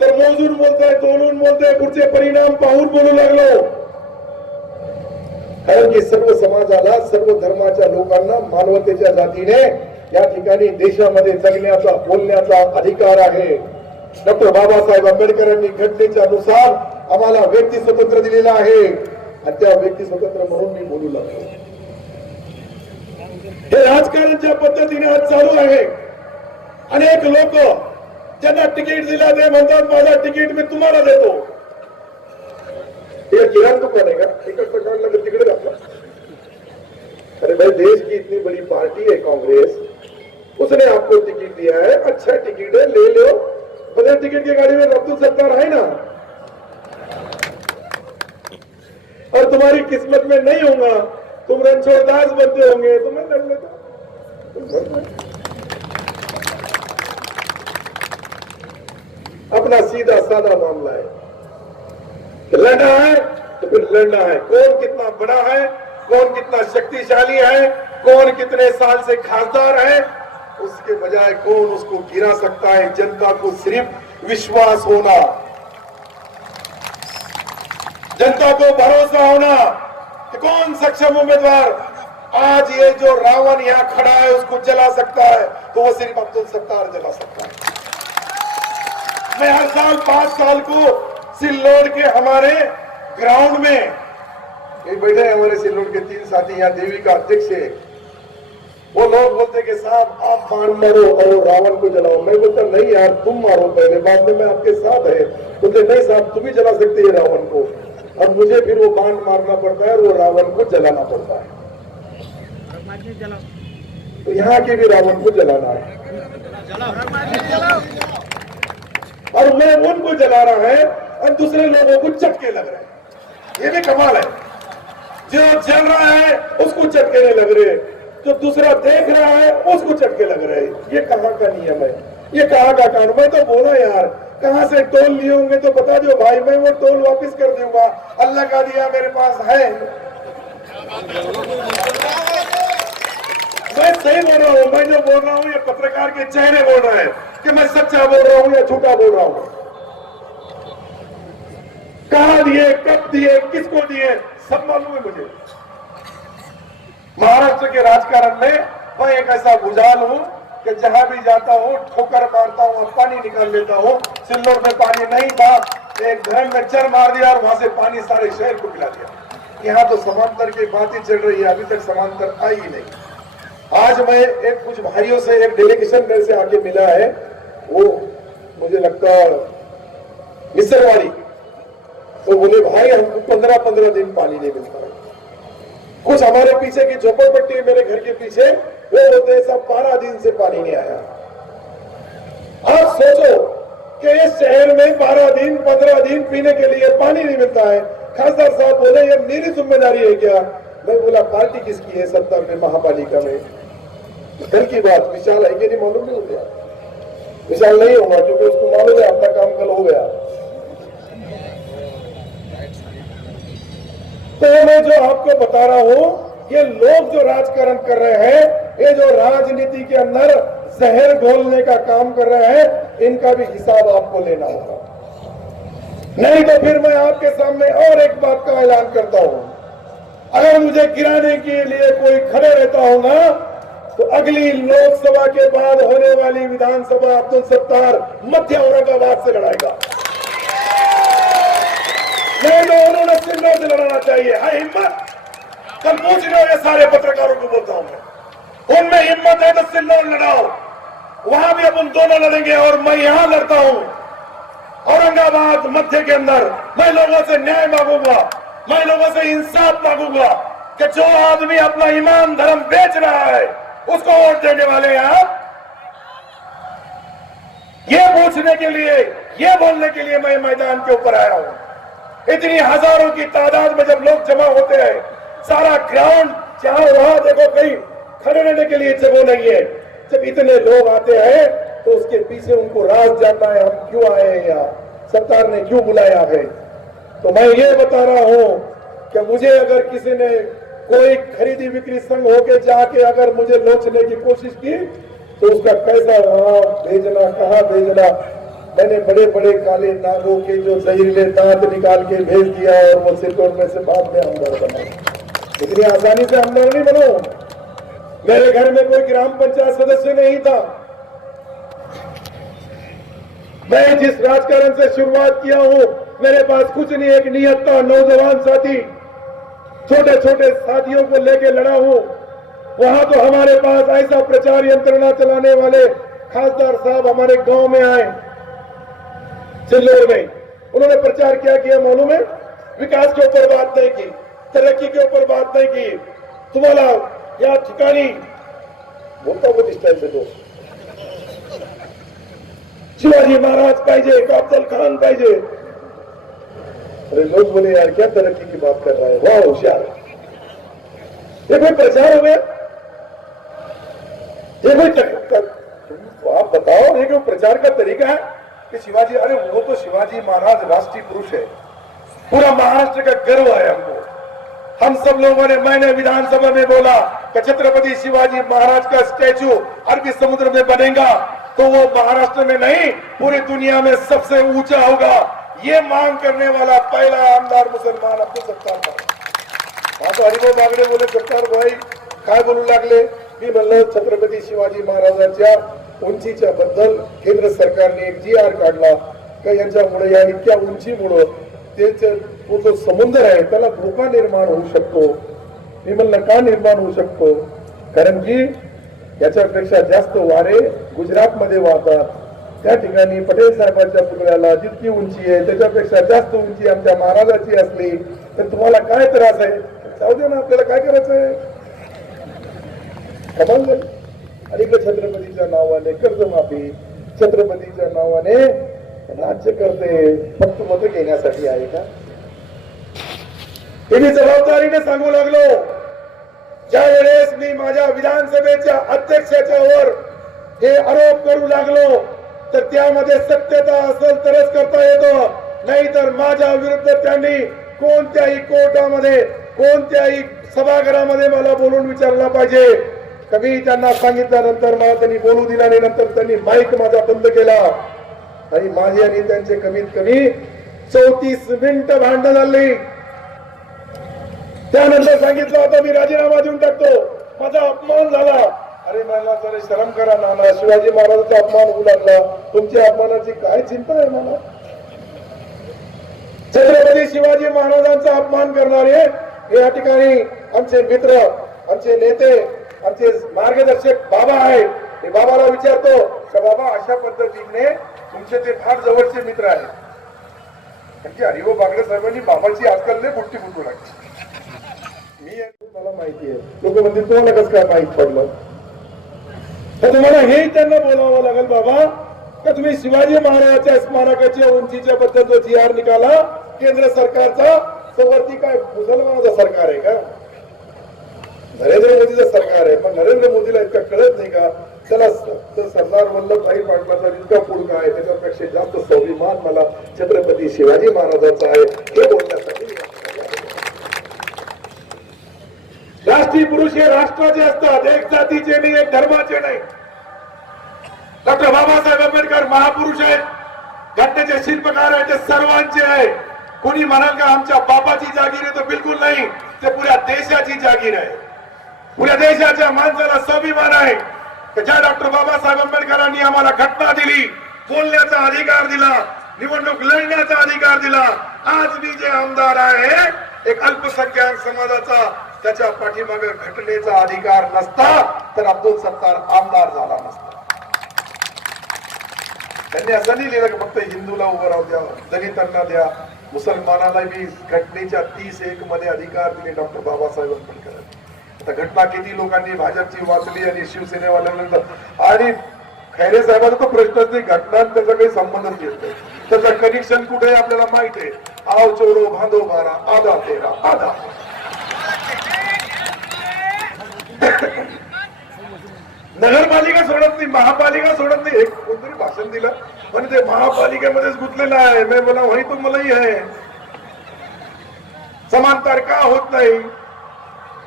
तर मोजून बोलतोय, तोलून बोलतोय, पुढचे परिणाम पाहून बोलू लागलो। कारण की सर्व समाजाला, सर्व धर्माच्या लोकांना, मानवतेच्या जातीने या ठिकाणी देशामध्ये जगण्याचा, बोलण्याचा अधिकार आहे। डॉक्टर बाबासाहेब आंबेडकरांनी घटनेच्या नुसार आम्हाला व्यक्ती स्वतंत्र दिलेला आहे आणि त्या व्यक्ती स्वतंत्र म्हणून मी बोलू लागलो। हे राजकारणाच्या पद्धतीने आज चालू आहे। अनेक लोक ज्यांना तिकीट दिला ते म्हणतात माझा तिकीट मी तुम्हाला देतो. ये किरान दुकान है का? टिकट तो काढलं तर तिकडे जातो. अरे भाई, देश की इतनी बड़ी पार्टी है कांग्रेस, उसने आपको टिकट दिया है, अच्छा टिकट है, ले लो. बगैर टिकट की गाड़ी में अब्दुल सत्तार है ना, और तुम्हारी किस्मत में नहीं होगा, तुम रणछोड़दास बनते होंगे तो मैं लड़ लेता. अपना सीधा साधा मामला है. लड़ना है तो फिर लड़ना है. कौन कितना बड़ा है, कौन कितना शक्तिशाली है, कौन कितने साल से खासदार है, उसके बजाय कौन उसको गिरा सकता है. जनता को सिर्फ विश्वास होना, जनता को भरोसा होना कि कौन सक्षम उम्मीदवार आज ये जो रावण यहां खड़ा है उसको जला सकता है, तो वो सिर्फ अब्दुल सत्तार जला सकता है. मैं हर साल 5 साल को सिल्लोड के हमारे ग्राउंड में, ये बैठे हैं हमारे सिल्लोड के 3 साथी, यहाँ देवी का अध्यक्ष है, वो लोग बोलते कि साहब आप बाण मारो और रावण को जलाओ. मैं बोलता नहीं यार, तुम मारो पहले, बाद में मैं आपके साथ है. बोलते नहीं साहब, तुम ही जला सकते हैं रावण को, अब मुझे फिर वो बाण मारना पड़ता है और वो रावण को जलाना पड़ता है. तो यहाँ के भी रावण को जलाना है, और मैं उनको जला रहा है और दूसरे लोगों को चटके लग रहे हैं. ये भी कमाल है. जो जल रहा है उसको चटके नहीं लग रहे, जो दूसरा देख रहा है उसको चटके लग रहे हैं. ये कहाँ का नियम है, ये कहाँ का कानून? मैं तो बोला यार, कहाँ से टोल लिए होंगे तो बता दो भाई, मैं वो टोल वापस कर दूंगा. अल्लाह का दिया मेरे पास है. मैं सही बोल रहा हूँ. मैं जो बोल रहा हूँ ये पत्रकार के चेहरे बोल रहे हैं कि मैं सच्चा बोल रहा हूँ या झूठा बोल रहा हूँ. कहाँ दिए, कब दिए, किसको दिए, सब मालूम है मुझे. महाराष्ट्र के राजकारण में मैं एक ऐसा भुजाल हूँ कि जहां भी जाता हूँ ठोकर मारता हूँ, पानी निकाल लेता हूँ. सिल्लोड में पानी नहीं था, एक धर्म में चर मार दिया और वहां से पानी सारे शहर को पिला दिया. यहाँ तो समांतर की बात ही चल रही है, अभी तक समांतर आई ही नहीं. आज मैं एक कुछ भाइयों से, एक डेलीगेशन मेरे से आके मिला है, वो मुझे लगता मिसरवाड़ी, तो बोले भाई हमको 15-15 दिन पानी नहीं मिलता है. कुछ हमारे पीछे की झोपड़पट्टी, मेरे घर के पीछे, वो बोलते हैं सब 12 दिन से पानी नहीं आया. आप सोचो कि इस शहर में 12 दिन 15 दिन पीने के लिए पानी नहीं मिलता है. खासदार साहब बोले ये मेरी जिम्मेदारी है क्या? मैं बोला पार्टी किसकी है सत्ता में, महापालिका में? कल की बात, विशाल है कि नहीं मालूम नहीं हो गया. विशाल नहीं होगा क्योंकि उसको मालूम है अपना काम कल हो गया. तो मैं जो आपको बता रहा हूं, ये लोग जो राजकारण कर रहे हैं, ये जो राजनीति के अंदर जहर घोलने का काम कर रहे हैं, इनका भी हिसाब आपको लेना होगा. नहीं तो फिर मैं आपके सामने और एक बात का ऐलान करता हूं. अगर मुझे गिराने के लिए कोई खड़े रहता होगा तो अगली लोकसभा के बाद होने वाली विधानसभा अब्दुल सत्तार मध्य औरंगाबाद से लड़ाएगा. नहीं तो उन्होंने सिल्लोड से लड़ाना चाहिए. है हिम्मत? कल पूछ रहे हो, ये सारे पत्रकारों को बोलता हूं मैं, उनमें हिम्मत है तो सिल्लोड लड़ाओ. वहां भी अपन दोनों लड़ेंगे और मैं यहां लड़ता हूं औरंगाबाद मध्य के अंदर. मैं लोगों से न्याय मांगूंगा, मैं लोगों से इंसाफ मांगूंगा कि जो आदमी अपना ईमान धर्म बेच रहा है उसको वोट देने वाले हैं आप. ये पूछने के लिए, ये बोलने के लिए मैं मैदान के ऊपर आया हूं. इतनी हजारों की तादाद में जब लोग जमा होते हैं, सारा ग्राउंड चाहे वहां देखो, कहीं खड़े रहने के लिए जगह नहीं है. जब इतने लोग आते हैं तो उसके पीछे उनको राज जानना है, हम क्यों आए हैं यहाँ, सरकार ने क्यों बुलाया है. तो मैं ये बता रहा हूं कि मुझे अगर किसी ने कोई खरीदी बिक्री संघ होके जाके अगर मुझे लोचने की कोशिश की तो उसका पैसा वहां भेजना, कहाँ भेजना. मैंने बड़े बड़े काले नागों के जो जहरीले दांत निकाल के भेज दिया और वो सिल्लोड में से बाद में आमदार बना. इतनी आसानी से आमदार नहीं बनो. मेरे घर में कोई ग्राम पंचायत सदस्य नहीं था. मैं जिस राजकारण से शुरुआत किया हूं, मेरे पास कुछ नहीं, एक नियत था. नौजवान साथी, छोटे छोटे साथियों को लेके लड़ा हूं. वहां तो हमारे पास ऐसा प्रचार यंत्रणा चलाने वाले खासदार साहब हमारे गांव में आए, चिल्लोर में उन्होंने प्रचार किया कि मालूम है, विकास के ऊपर बात नहीं की, तरक्की के ऊपर बात नहीं की. तुम्हाला या ठिकाणी बोलता वो इस टाइम से तो शिवाजी महाराज पाहिजे का अफजल खान पाहिजे. अरे लोग बोले यार क्या तरक्की की बात कर रहा है, वाह होशियार. ये कोई प्रचार हो गया, ये कोई आप बताओ, ये कोई प्रचार का तरीका है कि शिवाजी, अरे वो तो शिवाजी महाराज राष्ट्रीय पुरुष है, पूरा महाराष्ट्र का गर्व है हमको. हम सब लोगों ने, मैंने विधानसभा में बोला कि छत्रपति शिवाजी महाराज का स्टैचू अरबी समुद्र में बनेगा तो वो महाराष्ट्र में नहीं पूरी दुनिया में सबसे ऊंचा होगा. ये मांग करने वाला पहला आमदार मुसलमान अब्दुल सत्तार भाई. आता हरिभाऊ बागडे बोले, सत्तार भाई काय बोलू लागले. मी म्हणलं छत्रपती शिवाजी महाराजांच्या उंचीच्या बद्दल केंद्र सरकारने एक GR काढला का यांच्यामुळे या इतक्या उंचीमुळे तो जो समुद्र आहे त्याला धोका निर्माण होऊ शकतो. मी म्हणलं का निर्माण होऊ शकतो, कारण की याच्यापेक्षा जास्त वारे गुजरात मध्ये वाहतात. त्या ठिकाणी पटेल साहेबांच्या पुतळ्याला जितकी उंची आहे त्याच्यापेक्षा जास्त उंची आमच्या महाराजाची असली तर तुम्हाला काय त्रास आहे. जाऊ दे ना, आपल्याला काय करायचंय. कमाल झाली. आणि छत्रपतीच्या नावाने कर्जमाफी, छत्रपतीच्या नावाने राज्य करते, फक्त मत घेण्यासाठी आहे का. मी जबाबदारीने सांगू लागलो, ज्या वेळेस मी माझ्या विधानसभेच्या अध्यक्षाच्या वर हे आरोप करू लागलो तर त्यामध्ये सत्यता असेल तरच करता येतो, नाहीतर माझ्या विरुद्ध त्यांनी कोणत्याही कोर्टामध्ये, कोणत्याही सभागृहामध्ये मला बोलून विचारला पाहिजे. कमी त्यांना सांगितल्यानंतर मला त्यांनी बोलू दिला नाही. नंतर त्यांनी माईक माझा बंद केला आणि माझी आणि त्यांचे कमीत कमी 34 मिनिटं भांडण झाली. त्यानंतर सांगितलं होतं मी राजीनामा देऊन टाकतो, माझा अपमान झाला. अरे मला जरा शरम करा नाना, शिवाजी महाराजांचा अपमान होऊ लागला, तुमच्या अपमानाची काय चिंता आहे मला. छत्रपती शिवाजी महाराजांचा अपमान करणारे या ठिकाणी आमचे मित्र, आमचे नेते, आमचे मार्गदर्शक बाबा आहेत. मी बाबाला विचारतो का बाबा अशा पद्धतीने तुमचे ते फार जवळचे मित्र आहेत. म्हणजे हरिभाऊ बागडे साहेबांनी बाबाची आजकाल लय बुट्टी फुटू लागली. मी मला माहिती आहे. लोक म्हणतील तुम्हाला कसं काय माहित पडलं, तर तुम्हाला हेही त्यांना बोलावं लागेल बाबा का तुम्ही शिवाजी महाराजांच्या स्मारकाच्या उंचीच्या बद्दल जो GR निकाला केंद्र सरकारचा, तो वरती काय मुसलमानाचं सरकार आहे का, नरेंद्र मोदीचं सरकार आहे. पण नरेंद्र मोदीला इतका कळत नाही का त्याला सरदार वल्लभभाई पटेलांचा इतका पुळका आहे, त्याच्यापेक्षा जास्त स्वाभिमान मला छत्रपती शिवाजी महाराजांचा आहे हे बोलण्यासाठी. राष्ट्रीय पुरुष हे राष्ट्राचे असतात, एक जातीचे नाही, एक धर्माचे नाही. डॉक्टर बाबासाहेब आंबेडकर महापुरुष आहेत, घटनेचे शिल्पकार आहेत, ते सर्वांचे आहे. कोणी म्हणाल का आमच्या बापाची जागीर आहे, तर बिलकुल नाही, ते पुऱ्या देशाची जागीर आहे. पुऱ्या देशाच्या माणसाला स्वाभिमान आहे की ज्या डॉक्टर बाबासाहेब आंबेडकरांनी आम्हाला घटना दिली, बोलण्याचा अधिकार दिला, निवडणूक लढण्याचा अधिकार दिला. आज मी जे आमदार आहे एक अल्पसंख्याक समाजाचा, त्याच्या पाठीमागे घटनेचा अधिकार नसता तर अब्दुल सत्तार आमदार झाला नसता. त्यांनी असं नाही लिहिलं की फक्त हिंदूला उभं राहू द्या, दलितांना द्या, मुसलमानाला बी घटनेच्या 30(1) मध्ये अधिकार दिले डॉक्टर बाबासाहेब आंबेडकर. आता घटना किती लोकांनी भाजपची वाचली आणि शिवसेनेवाल्यांना, आणि खैरे साहेबांचा तो प्रश्नच नाही, घटना त्याचा काही संबंधच येत नाही. त्याचं कनेक्शन कुठे आपल्याला माहित आहे. आओ चोरो बांधो बारा, आधा तेरा आधा. नगरपालिका सोडत नाही, महापालिका सोडत नाही. एक कोणतरी भाषण दिलं पण ते महापालिकेमध्येच गुंतलेलं आहे. मी बोला वही तो मलाही आहे. समांतर का होत नाही,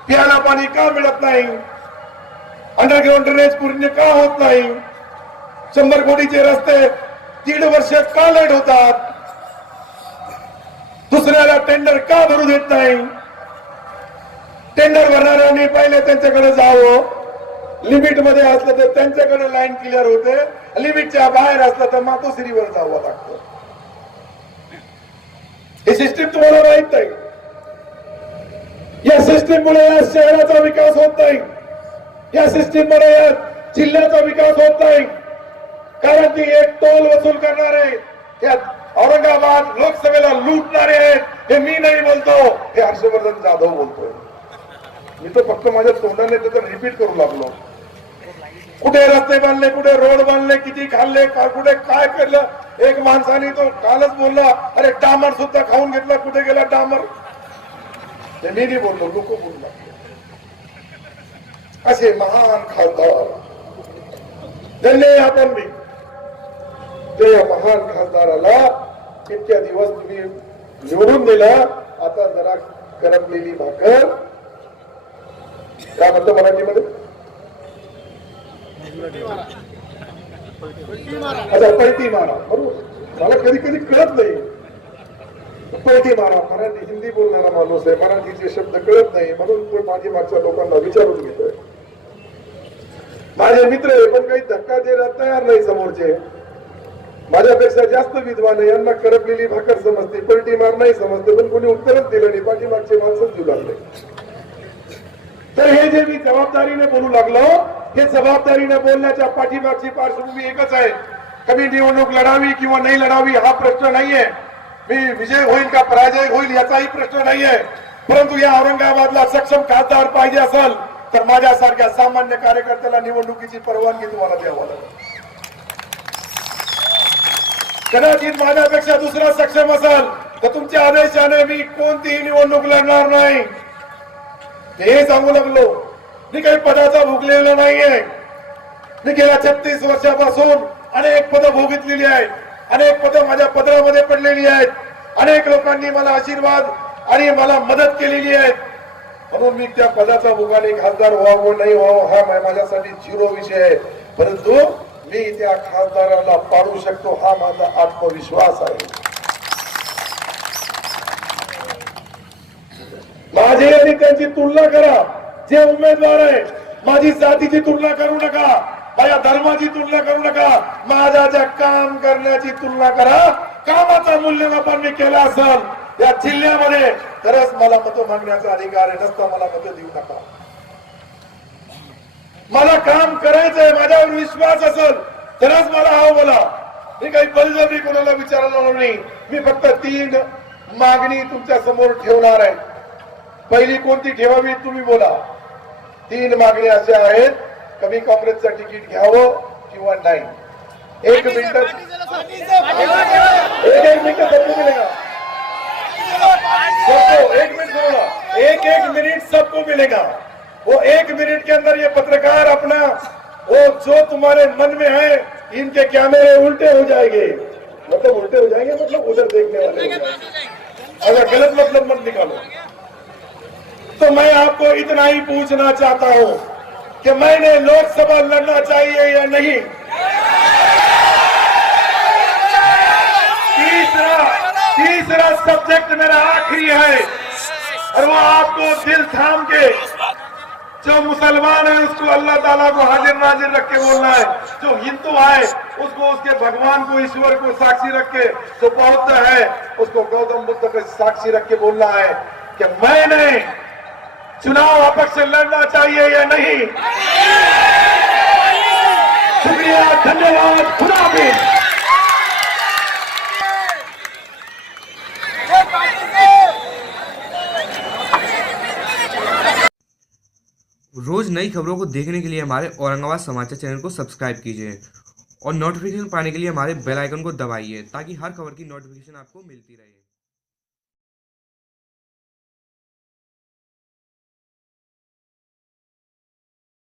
प्याला पाणी का मिळत नाही, अंडरग्राउंड ड्रेनेज पूर्ण का होत नाही, 100 कोटीचे रस्ते 1.5 वर्ष का लेट होतात, दुसऱ्याला टेंडर का भरू देत नाही, टेंडर भरणाऱ्यांनी पहिले त्यांच्याकडे जावं, लिमिट मध्ये असलं तर त्यांच्याकडे लाईन क्लिअर होते, लिमिटच्या बाहेर असलं तर मातोश्रीवर जावं लागतं. ही सिस्टीम तुम्हाला माहित नाही. या सिस्टीम मुळे या शहराचा विकास होत नाही, या सिस्टीम मुळे या जिल्ह्याचा विकास होत नाही. कारण की एक टोल वसूल करणारे या औरंगाबाद लोकसभेला लुटणारे आहेत हे मी नाही बोलतो, हे हर्षवर्धन जाधव बोलतोय. मी तर फक्त माझ्या तोंडाने त्याचं रिपीट करू लागलो. कुठे रस्ते बांधले, कुठे रोड बांधले, किती खाल्ले, कुठे काय केलं. एक माणसाने तो कालच बोलला, अरे डामर सुद्धा खाऊन घेतला, कुठे गेला डामर. ते मी नाही बोललो, लोक बोलू लागले. असे महान खासदार धन्य आपण मी ते महान खासदाराला इतक्या दिवस तुम्ही निवडून दिला. आता जरा करपलेली भाकर काय म्हणतो मराठीमध्ये, अच्छा पलटी मारा. बरोबर, मला कधी कधी कळत नाही पलटी मारा. मराठी हिंदी बोलणारा माणूस आहे, मराठीचे शब्द कळत नाही म्हणून तो माझी मागच्या लोकांना विचारून घेतोय. माझे मित्र आहे पण काही धक्का द्यायला तयार नाही. समोरचे माझ्यापेक्षा जास्त विद्वान आहे, यांना करपलेली भाकर समजते, पलटी मार नाही समजते, पण कोणी उत्तरच दिलं नाही. पाठीमागचे माणसंच देऊ लागले. तर हे जे मी जबाबदारीने बोलू लागलो, हे जबाबदारीने बोलण्याच्या पाठीमागची पार्श्वभूमी एकच आहे. कमी निवडणूक लढावी किंवा नाही लढावी हा प्रश्न नाहीये. मी विजय होईल का पराजय होईल याचाही प्रश्न नाहीये. परंतु या औरंगाबादला सक्षम खासदार पाहिजे असेल तर माझ्यासारख्या सामान्य कार्यकर्त्याला निवडणुकीची परवानगी तुम्हाला द्यावं लागेल. कदाचित माझ्यापेक्षा दुसरा सक्षम असेल तर तुमच्या आदेशाने मी कोणतीही निवडणूक लढणार नाही. हे सांगू लागलो. मी काही पदाचा भोगलेला नाहीये. मी गेल्या 36 वर्षापासून अनेक पदं भोगितलेली आहेत, अनेक पदं माझ्या पदरामध्ये पडलेली आहेत, अनेक लोकांनी मला आशीर्वाद आणि मला मदत केलेली आहे. म्हणून मी त्या पदाचा भोगाने खासदार व्हावं नाही व्हावं हा माझ्यासाठी झिरो विषय आहे. परंतु मी त्या खासदाराला पाडू शकतो हा माझा आत्मविश्वास आहे. माझी आणि त्यांची तुलना करा. जे उमेदवार आहे माझी जातीची तुलना करू नका, माझ्या धर्माची तुलना करू नका, माझ्या काम करण्याची तुलना करा. कामाचा मूल्यमापन मी केला असेल या जिल्ह्यामध्ये तरच मला मतं मागण्याचा अधिकार आहे, नसता मला मतं देऊ नका. मला काम करायचंय, माझ्यावर विश्वास असेल तरच मला हाव बोला. मी काही बळजबरी कोणाला विचारणार नाही. मी फक्त 3 मागणी तुमच्या समोर ठेवणार आहे. पहिली कोणती ठेवावी तुम्ही बोला. 3 मागणी अशा आहेत, कमी काँग्रेसचं तिकीट घ्यावं किंवा नाही. 1 मिनिट, एक मिनिट सबको मिलेगा, सबको 1 मिनट बोला, एक मिनट सबको मिलेगा. वो 1 मिनट के अंदर ये पत्रकार अपना वो जो तुम्हारे मन में है इनके कैमरे उल्टे हो जाएंगे. मतलब उल्टे हो जाएंगे मतलब उधर देखने वाले हो जाएंगे. अगर गलत मतलब मत निकालो. तो मैं आपको इतना ही पूछना चाहता हूं कि मैंने लोकसभा लड़ना चाहिए या नहीं. तीसरा सब्जेक्ट मेरा आखिरी है और वो आपको दिल थाम के, जो मुसलमान है उसको अल्लाह ताला को हाजिर नाजिर रख के बोलना है, जो हिंदू है उसको उसके भगवान को ईश्वर को साक्षी रख के, जो बौद्ध है उसको गौतम बुद्ध को साक्षी रख के बोलना है कि मैंने चुनाव अपक्ष लड़ना चाहिए या नहीं. शुक्रिया, धन्यवाद, खुदा हाफिज. रोज नई खबरों को देखने के लिए हमारे औरंगाबाद समाचार चैनल को सब्सक्राइब कीजिए और नोटिफिकेशन पाने के लिए हमारे बेल आइकन को दबाइए ताकि हर खबर की नोटिफिकेशन आपको मिलती रहे.